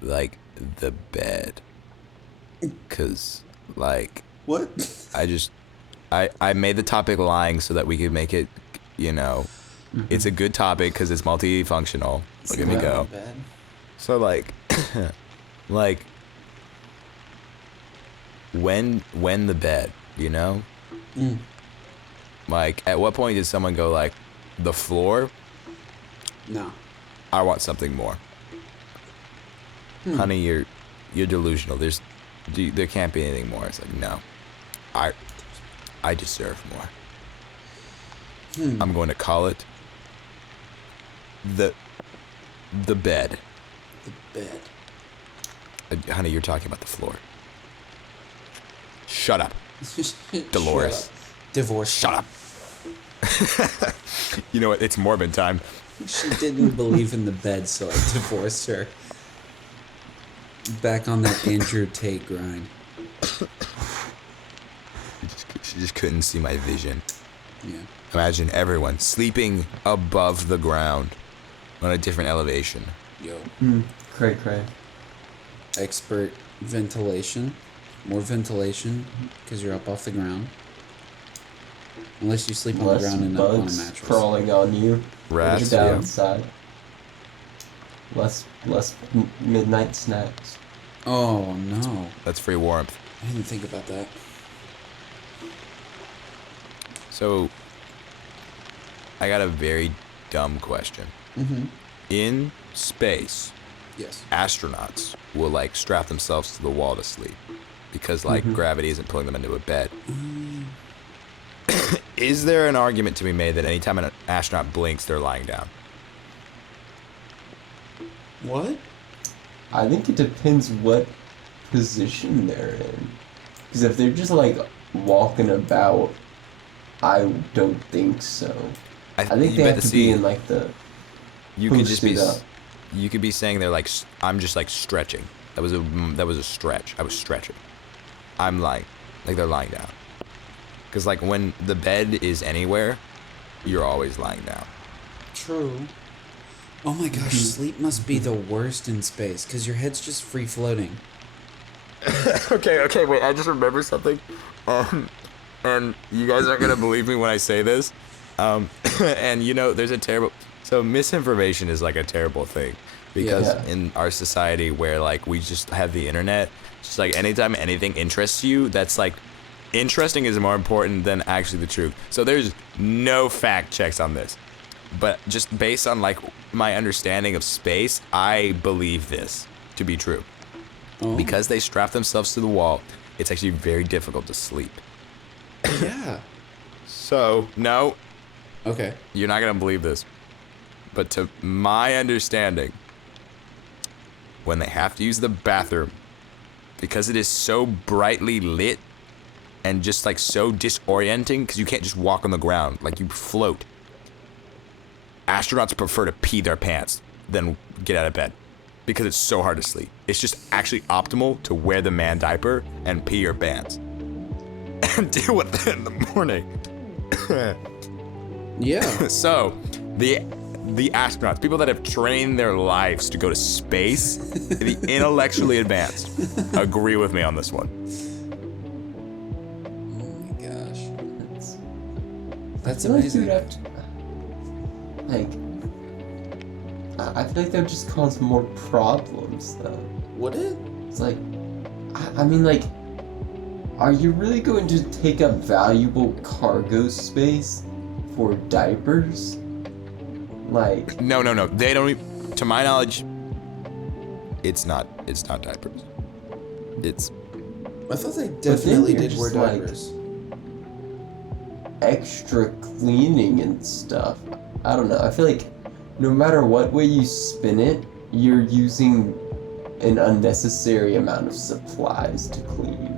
like, the bed? Because, like, What? I made the topic lying so that we could make it, you know, it's a good topic because it's multifunctional. Look at me go. Bad. So, like, like, when the bed, you know? Like, at what point did someone go, like, the floor? No. I want something more. Honey, you're delusional. There can't be anything more. It's like, no. I deserve more. I'm going to call it the bed. The bed. Honey, you're talking about the floor. Shut up. Dolores. Shut up. Divorce. Shut up. You know what? It's Morbid time. She didn't believe in the bed, so I divorced her. Back on that Andrew Tate grind. She just couldn't see my vision. Yeah. Imagine everyone sleeping above the ground on a different elevation. Yo. Cray. Expert ventilation. More ventilation, because you're up off the ground. Unless you sleep on the Less ground and not on a bugs mattress. crawling on you. Rats, The yeah. downside. Less midnight snacks. Oh, no. That's free warmth. I didn't think about that. So, I got a very dumb question. In space, Yes. astronauts will, like, strap themselves to the wall to sleep because, like, gravity isn't pulling them into a bed. Is there an argument to be made that anytime an astronaut blinks, they're lying down? What? I think it depends what position they're in. Because if they're just like walking about, I don't think so. I think they have to be in like the. You could just be. posted up. You could be saying they're like, I'm just like stretching. That was a stretch. I was stretching. I'm lying, like they're lying down. Because like when the bed is anywhere, you're always lying down. True. Oh my gosh, sleep must be the worst in space, because your head's just free floating. Okay, wait, I just remembered something. And you guys aren't gonna believe me when I say this. And you know, there's a terrible, so misinformation is like a terrible thing. Because in our society where like we just have the internet, just like anytime anything interests you, that's like, interesting is more important than actually the truth. So there's no fact checks on this. But just based on like my understanding of space, I believe this to be true. Oh. Because they strap themselves to the wall, it's actually very difficult to sleep. Yeah. So, no, Okay. you're not going to believe this. But to my understanding, when they have to use the bathroom, because it is so brightly lit and just like so disorienting, because you can't just walk on the ground, like you float. Astronauts prefer to pee their pants than get out of bed because it's so hard to sleep. It's just actually optimal to wear the man diaper and pee your pants and deal with it in the morning. Yeah. So, the astronauts, people that have trained their lives to go to space, the intellectually advanced, agree with me on this one. Oh my gosh. That's I feel like amazing. you'd have to, like, I feel like that would just cause more problems, though. Would it? It's like, I mean, like, are you really going to take up valuable cargo space for diapers? Like, No. They don't. To my knowledge, it's not diapers. It's I thought they then definitely you're did wear just like- diapers. extra cleaning and stuff. I don't know. I feel like no matter what way you spin it, you're using an unnecessary amount of supplies to clean.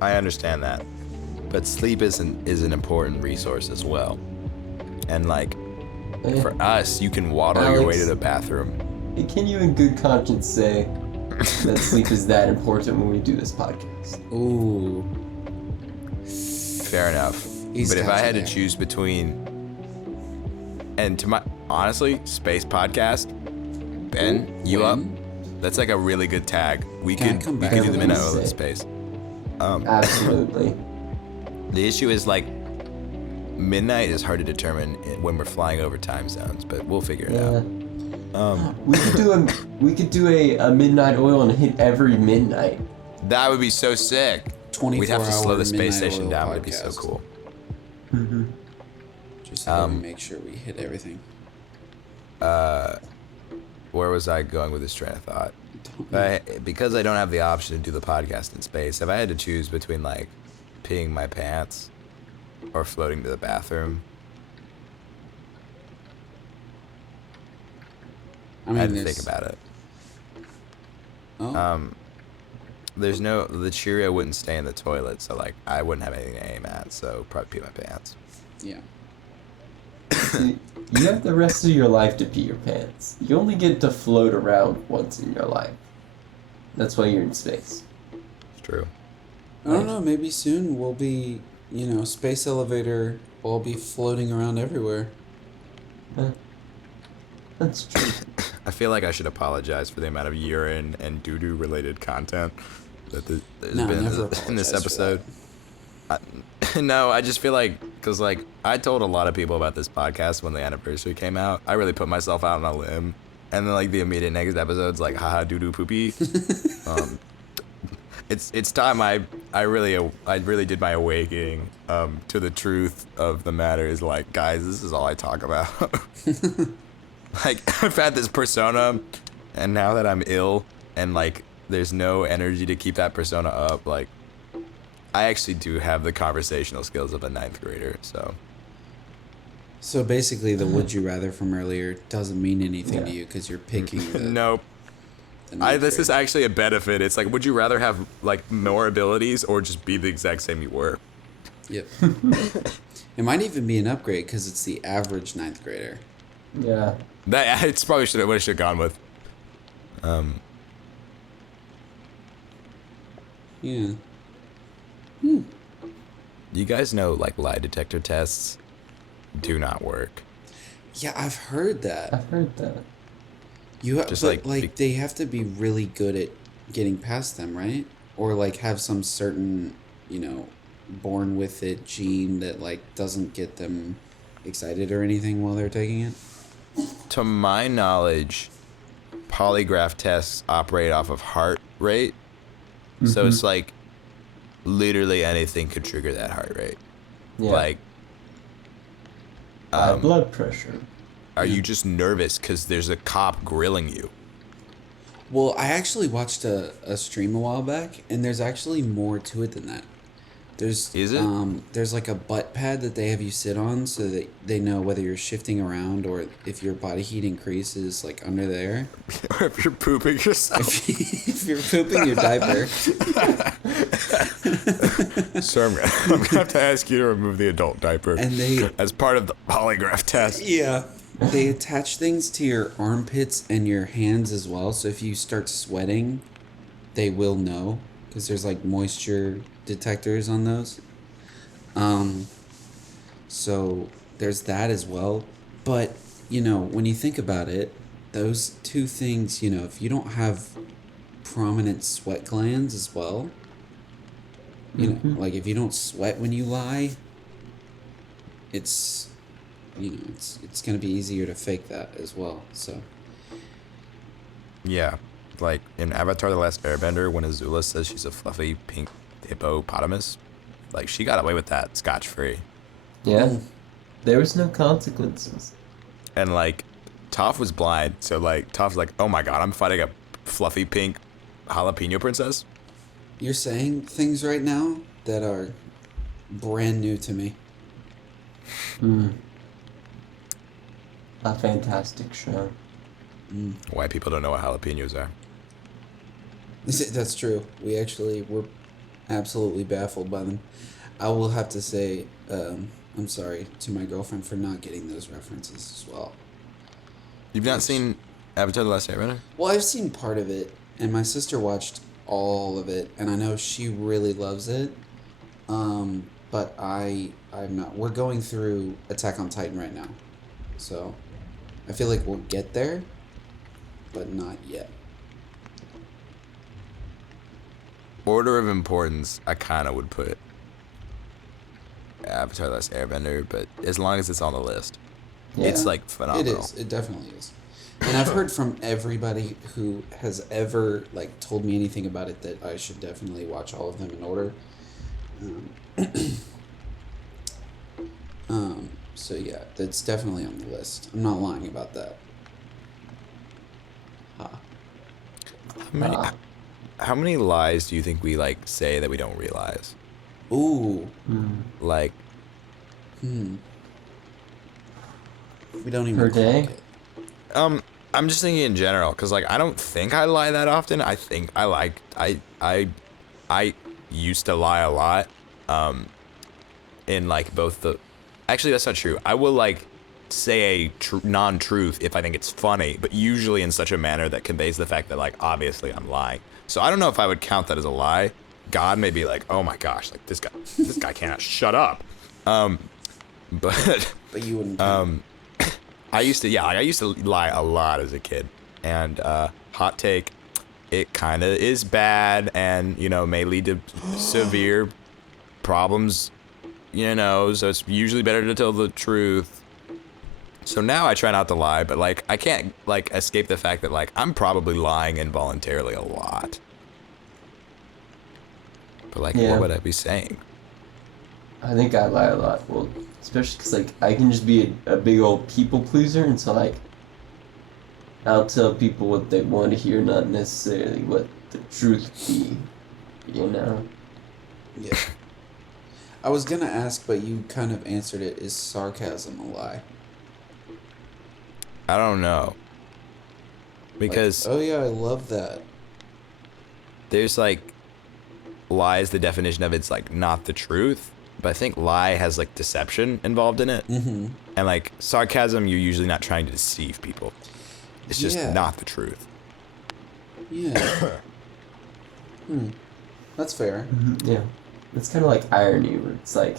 I understand that, but sleep is an important resource as well. And like for us, you can waddle your way Alex, to the bathroom. Can you in good conscience say that sleep is that important when we do this podcast? Ooh. Fair enough. He's But if I got you had to there. choose between, and to my honestly, space podcast, Ben, you up? Ben? That's like a really good tag. We Can I could come we back could to do the that? Midnight Oil in Sick. space. Absolutely. The issue is like midnight is hard to determine when we're flying over time zones, but we'll figure it Yeah. out. We could do a midnight oil and hit every midnight. That would be so sick. We'd have to slow 24-hour the space Midnight station Oil down. But it'd be so podcast. cool. Just so that we make sure we hit everything. Where was I going with this train of thought? Because I don't have the option to do the podcast in space, if I had to choose between like peeing my pants or floating to the bathroom, I mean, I had to there's- think about it. Oh, The Cheerio wouldn't stay in the toilet, so like I wouldn't have anything to aim at, so probably pee my pants. yeah. You have the rest of your life to pee your pants. You only get to float around once in your life. That's why you're in space. It's true. I don't know. Maybe soon we'll be, space elevator. We'll be floating around everywhere. Huh. That's true. I feel like I should apologize for the amount of urine and doo-doo related content that there's No, been never in this apologize for episode. No, I just feel like, because like I told a lot of people about this podcast when the anniversary came out. I really put myself out on a limb, and then like the immediate next episode's like haha doo-doo poopy. It's time I really did my awakening to the truth of the matter. Is like, guys, this is all I talk about. Like, I've had this persona, and now that I'm ill and like there's no energy to keep that persona up, like I actually do have the conversational skills of a 9th grader. So basically, the would you rather from earlier doesn't mean anything to Yeah. you because you're picking the. Nope. the ninth This is grade. actually a benefit. It's like, would you rather have like more abilities or just be the exact same you were? Yep. It might even be an upgrade because it's the average 9th grader. Yeah. That it's probably what I should have gone with. Yeah. You guys know like lie detector tests do not work. Yeah, I've heard that. I've heard that. Just But like- they have to be really good at getting past them, right? Or like have some certain, born with it gene that like doesn't get them excited or anything while they're taking it. To my knowledge, polygraph tests operate off of heart rate. So it's like literally anything could trigger that heart rate. Yeah. Like, High blood pressure. are you just nervous because there's a cop grilling you? Well, I actually watched a stream a while back, and there's actually more to it than that. Is it? There's like a butt pad that they have you sit on so that they know whether you're shifting around or if your body heat increases like under there. Or if you're pooping yourself? If you're pooping your diaper. So I'm gonna have to ask you to remove the adult diaper And they- as part of the polygraph test. Yeah. They attach things to your armpits and your hands as well. So if you start sweating, they will know because there's like moisture detectors on those. So there's that as well. But, when you think about it, those two things, if you don't have prominent sweat glands as well, like if you don't sweat when you lie, it's it's gonna be easier to fake that as well. So Yeah, like in Avatar: The Last Airbender, when Azula says she's a fluffy pink hippopotamus, like she got away with that scotch-free. Yeah. There was no consequences. And like, Toph was blind, so like Toph's like, oh my god, I'm fighting a fluffy pink jalapeno princess. you're saying things right now that are brand new to me. A fantastic show. White people don't know what jalapenos are. That's true. We're absolutely baffled by them. I will have to say, I'm sorry to my girlfriend for not getting those references as well. You've not seen Avatar: The Last Airbender? Well, I've seen part of it, and my sister watched all of it, and I know she really loves it. but I'm not. We're going through Attack on Titan right now, so I feel like we'll get there, but not yet. Order of importance, I kind of would put Avatar: Last Airbender, but as long as it's on the list, it's like phenomenal. It is. It definitely is. And I've heard from everybody who has ever like told me anything about it that I should definitely watch all of them in order. So yeah, that's definitely on the list. I'm not lying about that. How many lies do you think we like say that we don't realize? Ooh. Like, We don't even Per clock day? it. I'm just thinking in general, cause like I don't think I lie that often. I think I used to lie a lot. In like both the, actually that's not true. I will like say a non-truth if I think it's funny, but usually in such a manner that conveys the fact that like obviously I'm lying. So I don't know if I would count that as a lie. God may be like, oh my gosh, like this guy cannot shut up. But you wouldn't. I used to lie a lot as a kid, and hot take, it kind of is bad, and may lead to severe problems, so it's usually better to tell the truth. So now I try not to lie, but like I can't like escape the fact that like I'm probably lying involuntarily a lot. But like, what would I be saying? I think I lie a lot. Well, especially because like I can just be a big old people pleaser, and so like I'll tell people what they want to hear, not necessarily what the truth be. Yeah. I was gonna ask, but you kind of answered it. Is sarcasm a lie? I don't know. Because like, oh yeah, I love that. There's like lies, the definition of it's like not the truth, but I think lie has like deception involved in it. Mm-hmm. And like sarcasm, you're usually not trying to deceive people. It's just not the truth. Yeah. That's fair. Mm-hmm. Yeah. It's kind of like irony, where it's like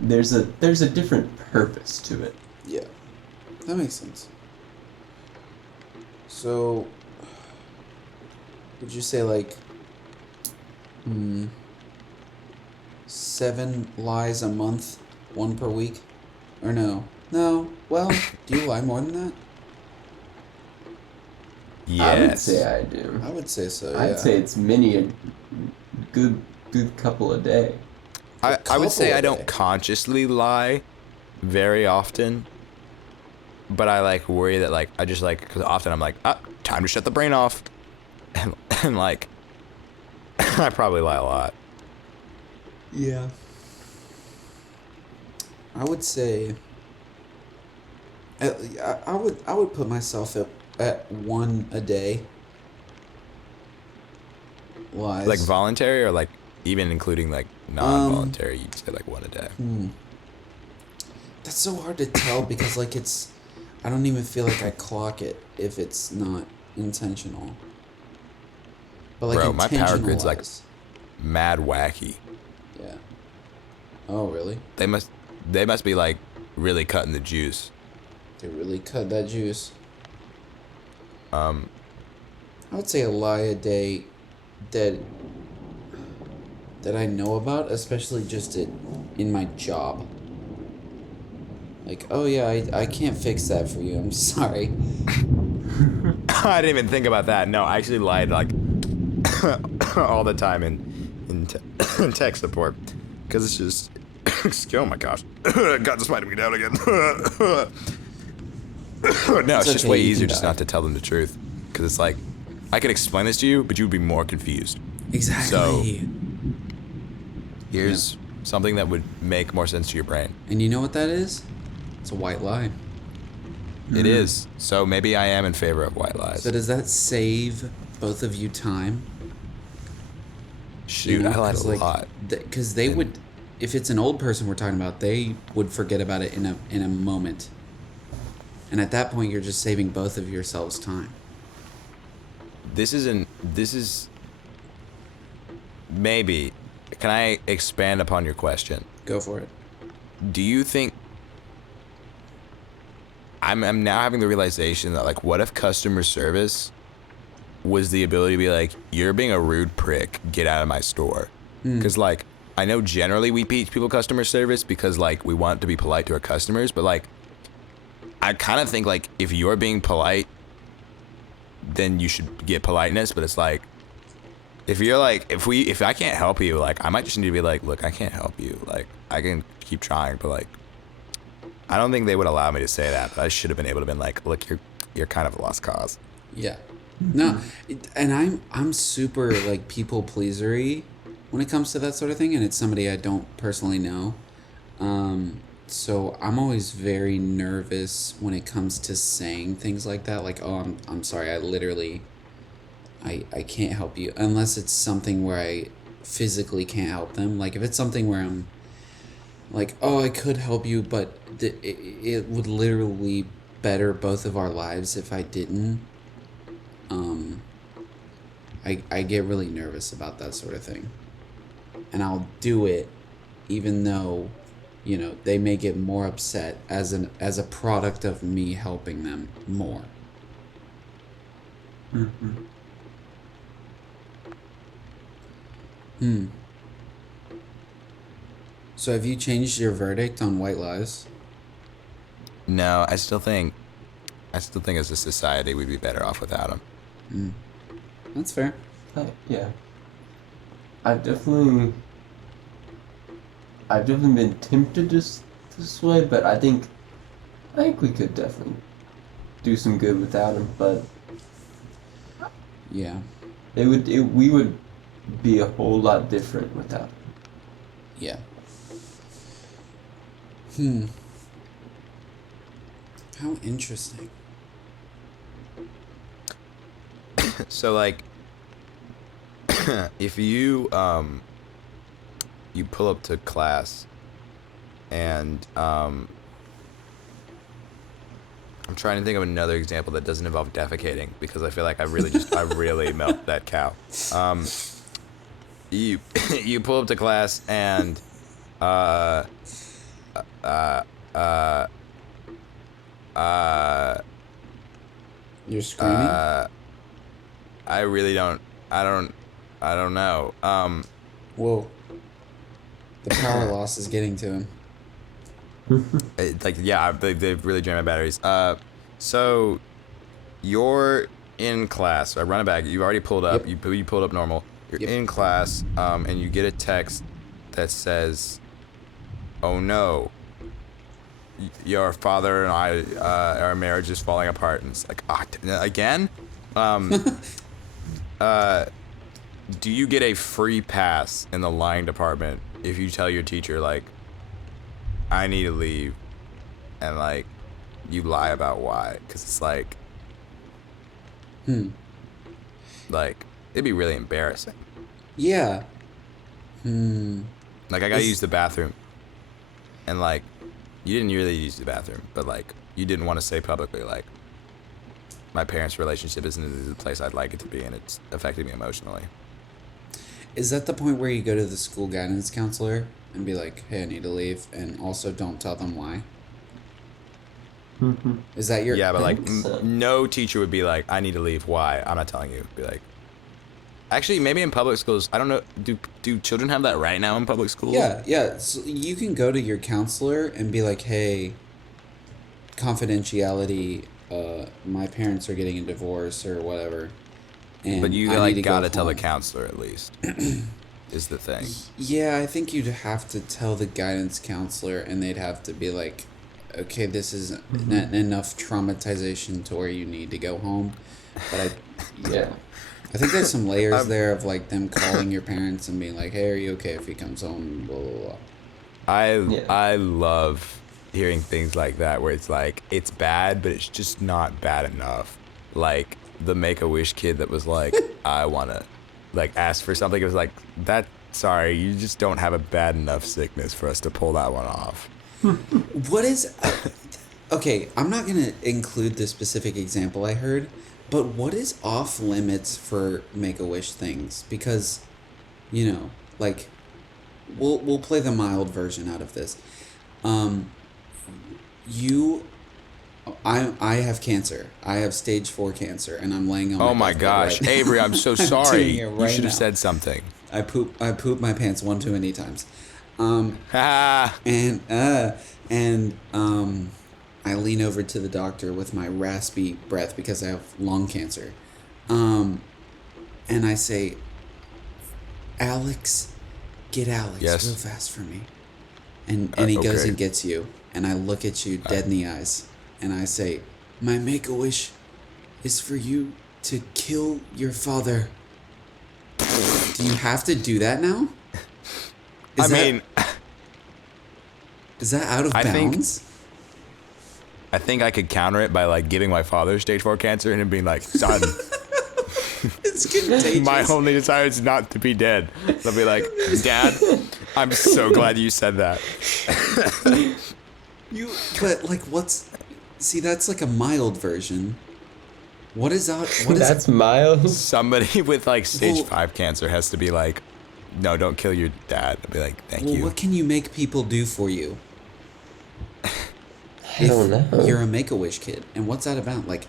there's a different purpose to it. Yeah, that makes sense. So, would you say like 7 lies a month, 1 per week, or no? No. Well, do you lie more than that? Yes. I would say I do. I would say so. I'd say it's many a good couple a day. I would say I don't consciously lie very often, but I like worry that like I just like, because often I'm like, time to shut the brain off, and like I probably lie a lot. Yeah. I would say I would put myself at 1 a day. Lies. Like voluntary, or like even including like non-voluntary, you'd say like 1 a day. That's so hard to tell because like I don't even feel like I clock it if it's not intentional. But like Bro, my power grid's like lies. mad wacky. Yeah. Oh really? They must be like really cutting the juice. They really cut that juice. I I would say a lie a day that I know about, especially just in my job. Like, oh yeah, I can't fix that for you. I'm sorry. I didn't even think about that. No, I actually lied like all the time in tech support, because it's just oh my gosh, God just smiting me down again. No, it's just way easier just not to tell them the truth, because it's like I could explain this to you, but you would be more confused. Exactly. So here's something that would make more sense to your brain. And you know what that is? It's a white lie. It is. So maybe I am in favor of white lies. So does that save both of you time? Shoot, I lied a lot. Because they would, if it's an old person we're talking about, they would forget about it in a moment. And at that point, you're just saving both of yourselves time. This is maybe can I expand upon your question? Go for it. Do you think I'm now having the realization that, like, what if customer service was the ability to be like, you're being a rude prick, get out of my store? Because, like, I know generally we teach people customer service because, like, we want to be polite to our customers, but, like, I kind of think, like, if you're being polite, then you should get politeness, but it's like, if you're like, if I can't help you, like, I might just need to be like, look, I can't help you. Like, I can keep trying, but, like, I don't think they would allow me to say that. But I should have been able to been like, look, you're kind of a lost cause. Yeah. No, and I'm super like people pleasery when it comes to that sort of thing, and it's somebody I don't personally know. So I'm always very nervous when it comes to saying things like that. Like, oh, I'm sorry, I can't help you, unless it's something where I physically can't help them. Like if it's something where I'm like, oh, I could help you, but it would literally better both of our lives if I didn't. I get really nervous about that sort of thing. And I'll do it even though, you know, they may get more upset as a product of me helping them more. So have you changed your verdict on white lies? No, I still think as a society we'd be better off without them. That's fair. Yeah. I've definitely been tempted this way, but I think we could definitely do some good without him. But Yeah. we would be a whole lot different without him. Yeah. How interesting. So, like, if you you pull up to class and I'm trying to think of another example that doesn't involve defecating because I feel like I really milked that cow. You you pull up to class and You're screaming? I really don't know. Whoa. The power loss is getting to him. They've really drained my batteries. So you're in class. I run it back. You already pulled up. Yep. You pulled up normal. You're in class, and you get a text that says, "Oh no, your father and I, our marriage is falling apart." And it's like, again. Do you get a free pass in the lying department if you tell your teacher, like, I need to leave, and, like, you lie about why? Because it's like, like, it'd be really embarrassing. Yeah. Like, I gotta use the bathroom, and, like, you didn't really use the bathroom, but, like, you didn't want to say publicly, like, my parents' relationship isn't the place I'd like it to be, and it's affected me emotionally. Is that the point where you go to the school guidance counselor and be like, hey, I need to leave, and also don't tell them why? Is that your... Yeah, but, like, so. no teacher would be like, I need to leave, why? I'm not telling you. Be like... Actually, maybe in public schools, I don't know, do children have that right now in public schools? Yeah. So you can go to your counselor and be like, hey, confidentiality, my parents are getting a divorce or whatever. And But you, I like, need to gotta go tell the home. counselor at least, is the thing. Yeah, I think you'd have to tell the guidance counselor, and they'd have to be like, okay, this is enough traumatization to where you need to go home. But I think there's some layers there of, like, them calling your parents and being like, hey, are you okay if he comes home, blah, blah, blah. I love hearing things like that where it's like, it's bad, but it's just not bad enough. Like, the Make-A-Wish kid that was like, I wanna, like, ask for something. It was like, sorry, you just don't have a bad enough sickness for us to pull that one off. What is... okay, I'm not going to include the specific example I heard, but what is off limits for Make-A-Wish things? Because, you know, like, we'll play the mild version out of this. I have cancer. I have stage 4 cancer, and I'm laying on. Oh my gosh, right Avery, I'm so I'm sorry. doing it You right should have now. said something. I poop my pants one too many times. Ah, And I lean over to the doctor with my raspy breath because I have lung cancer. And I say, Alex, get Alex Yes. real fast for me. And he goes okay. and gets you. And I look at you dead in the eyes. And I say, my make-a-wish is for you to kill your father. Do you have to do that now? I mean, Is that out of bounds? I think I could counter it by like giving my father stage 4 cancer and him being like, son, It's contagious. my only desire is not to be dead. They'll be like, Dad, I'm so glad you said that. But like, see, that's like a mild version. What is out? What is That's Miles. Somebody with like stage Well- 5 cancer has to be like, no, don't kill your dad. I'll be like, thank Well, you. what can you make people do for you? I don't know. You're a Make-A-Wish kid, and what's that about? Like,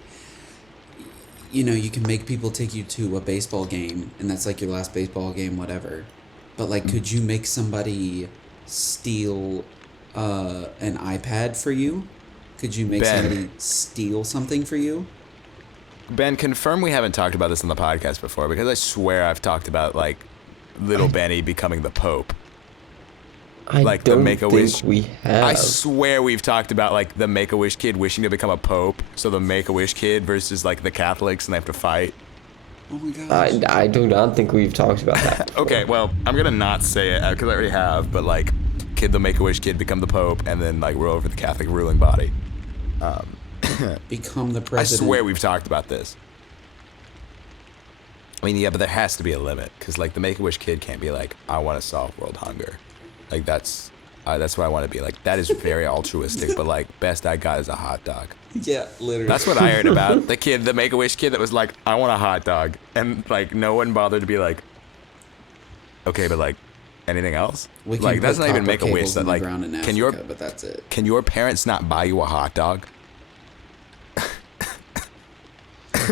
you can make people take you to a baseball game, and that's like your last baseball game, whatever. But like, could you make somebody steal an iPad for you? Could you make Ben. somebody steal something for you? Ben, confirm we haven't talked about this on the podcast before, because I swear I've talked about like little Benny becoming the Pope. I like the don't Make-A-Wish- think we have. I swear we've talked about like the Make-A-Wish kid wishing to become a Pope, so the Make-A-Wish kid versus like the Catholics and they have to fight. Oh my gosh. I do not think we've talked about that. before. Okay, well, I'm gonna not say it because I already have, but like, kid the Make-A-Wish kid become the Pope and then like roll over the Catholic ruling body. Become the I president. swear we've talked about this. I mean, yeah, but there has to be a limit because like the Make-A-Wish kid can't be like, I want to solve world hunger. Like that's what I want to be. Like that is very altruistic, but like best I got is a hot dog. Yeah, literally. That's what I heard about the Make-A-Wish kid that was like, I want a hot dog, and like no one bothered to be like, okay, but like anything else? We can Like that's put not even copper Make-A-Wish. cables That in the like ground in can Africa, but that's it. can your parents not buy you a hot dog?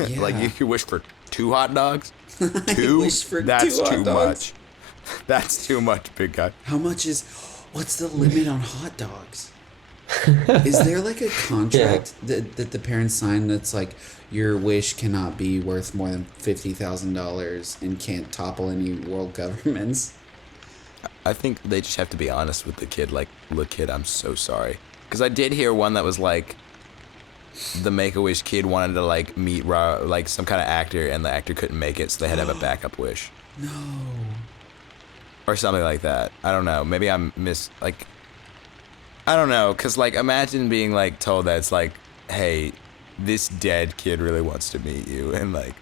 Yeah. Like you wish for 2 hot dogs? I 2? wish for That's 2 hot too dogs. much. That's too much, big guy. How much is? What's the limit on hot dogs? Is there like a contract that the parents sign that's like your wish cannot be worth more than $50,000 and can't topple any world governments? I think they just have to be honest with the kid. Like, look, kid, I'm so sorry. Because I did hear one that was like, the Make-A-Wish kid wanted to like meet like some kind of actor, and the actor couldn't make it, so they had to have a backup wish. No. Or something like that. I don't know. Maybe I'm like, I don't know. Because like, imagine being like told that it's like, hey, this dead kid really wants to meet you, and like,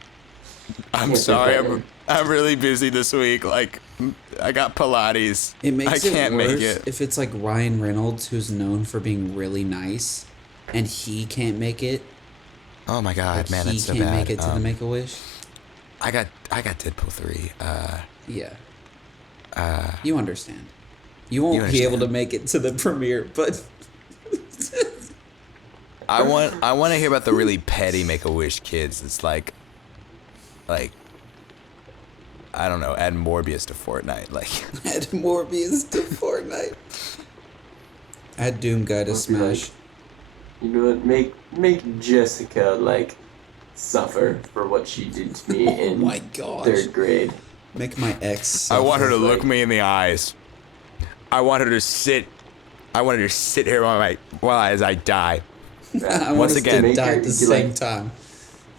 I'm sorry, I'm really busy this week. Like, I got Pilates. It makes I can't it worse make it. if it's like Ryan Reynolds, who's known for being really nice, and he can't make it. Oh my god, Like man, he that's so can't bad. make it to the Make-A-Wish. I got Deadpool 3. Yeah. You understand. You won't be able to make it to the premiere, but I want to hear about the really petty Make-A-Wish kids. It's like I don't know, add Morbius to Fortnite. Like add Morbius to Fortnite. Add Doom Guy to Smash. You know what? Make Jessica like suffer for what she did to me in my gosh. 3rd grade. Make my ex. I want her to suffer. look me in the eyes. I want her to sit here while as I die. I Once want us again- to die at the You, same like, time.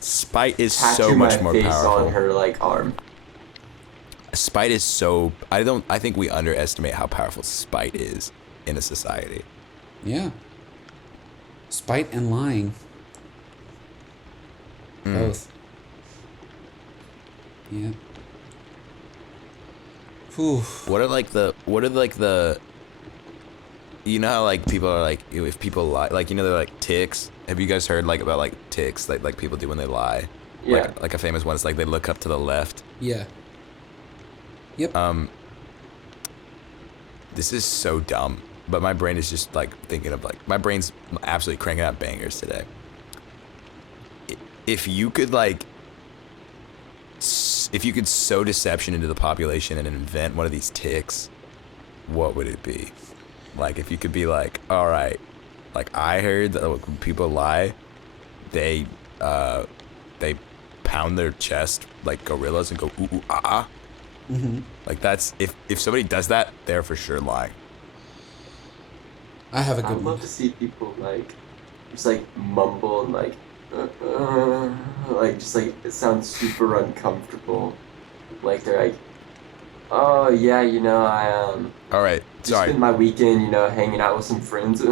Spite is Tattoo so much my more face powerful. on her like arm. Spite is so I think we underestimate how powerful spite is in a society. Yeah. Spite and lying. Both. Yeah. Whew. What are the you know how like people are like, if people lie, like, you know, they're like ticks. Have you guys heard like about like ticks like people do when they lie? Yeah. Like a famous one is like they look up to the left. Yeah. Yep. this is so dumb, but my brain is just like thinking of like, my brain's absolutely cranking out bangers today. If you could like, if you could sow deception into the population and invent one of these ticks, what would it be? Like, if you could be like, all right, like I heard that when people lie, they pound their chest like gorillas and go ooh ooh ah ah. Mm-hmm. Like that's if somebody does that, they're for sure lying. I have a I'd good one. love to see people like just like mumble and like just like it sounds super uncomfortable. Like they're like, oh yeah, I All right, just sorry. spent my weekend, hanging out with some friends.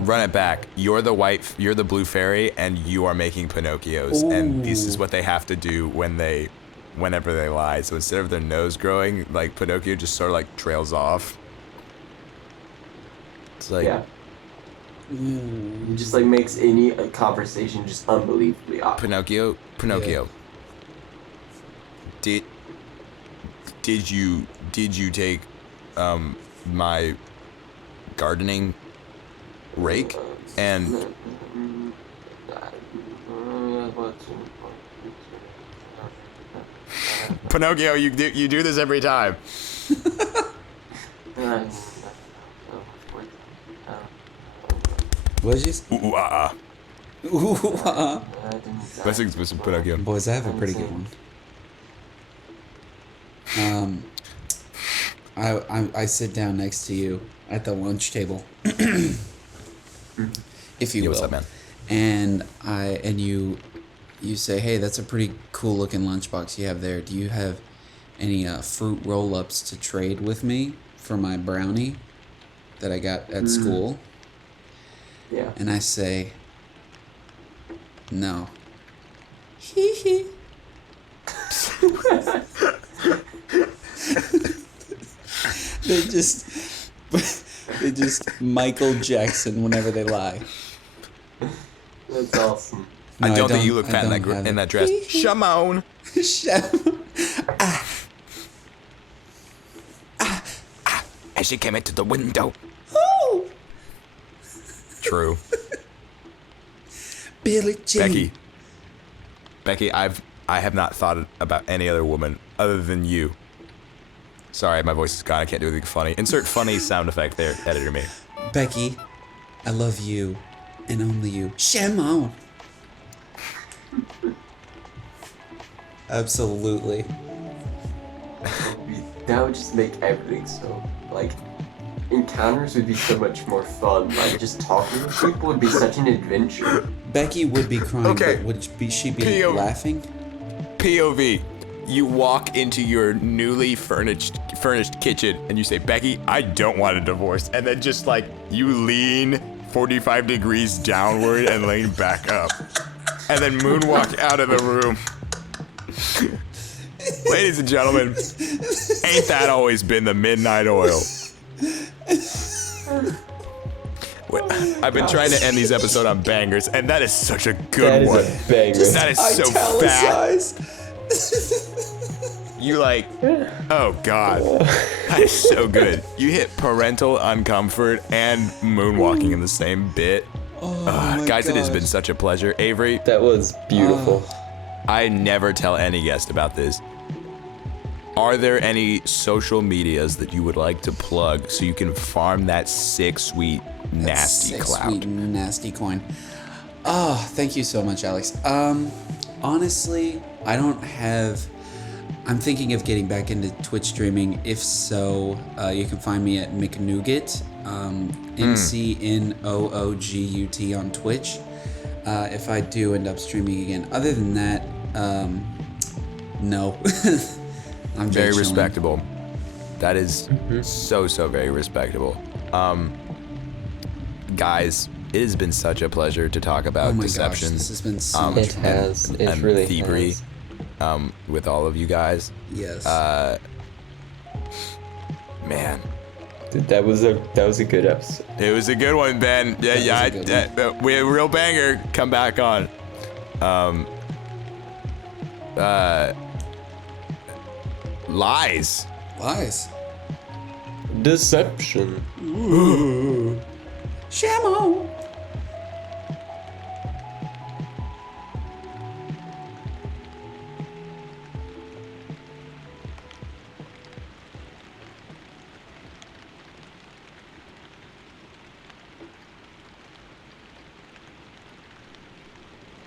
Run it back. You're the blue fairy, and you are making Pinocchios, and this is what they have to do whenever they lie. So instead of their nose growing, like Pinocchio just sort of like trails off. It's like, Yeah. It just like makes any conversation just unbelievably awkward. Pinocchio. Did you take my gardening rake and Pinocchio, you do this every time. What did you say? Ooh, ah, ah. Ooh, Let's with Pinocchio. Boys, I have a pretty good one. I sit down next to you at the lunch table, if you will. What's up, man? And you say, hey, that's a pretty cool looking lunchbox you have there. Do you have any fruit roll-ups to trade with me for my brownie that I got at school? Yeah. And I say, no. Hee hee. They just Michael Jackson whenever they lie. That's awesome. I No, don't think you look I fat in don't that have in it. that dress. Shimon. As she came into the window. Oh, True. Billie Jean. Becky, I have not thought about any other woman other than you. Sorry, my voice is gone. I can't do anything funny. Insert funny sound effect there, editor me. Becky, I love you, and only you. Shimon. Absolutely. That would just make everything so, like, encounters would be so much more fun. Like, just talking with people would be such an adventure. Becky would be crying, Okay. but would she be PO. laughing? POV. You walk into your newly furnished kitchen and you say, Becky, I don't want a divorce. And then just like you lean 45 degrees downward and lean back up. And then moonwalk out of the room. Ladies and gentlemen, ain't that always been the midnight oil? Wait, I've been trying to end these episodes on bangers, and that is such a good one. That is a banger. That is so fat. Italicize. You like, oh god, that is so good. You hit parental uncomfort and moonwalking in the same bit. Oh, Guys, it has gosh. been such a pleasure. Avery, That was beautiful. I never tell any guest about this. Are there any social medias that you would like to plug so you can farm that sick, sweet, nasty Sick, clout? sweet, nasty coin. Oh, thank you so much, Alex. Honestly, I don't have. I'm thinking of getting back into Twitch streaming. If so, you can find me at McNougat, McNoogut on Twitch. If I do end up streaming again. Other than that, no. I'm Very chilling. respectable. That is so very respectable. Guys, it has been such a pleasure to talk about Oh my deception. gosh, this has been so um, much It fun. has. It and really thievery, has. with all of you guys. Yes. Man, Dude, that was a good episode. it was a good one, Ben. Yeah, was a good we have a real banger. Come back on. Lies. Lies. Deception. Shamo.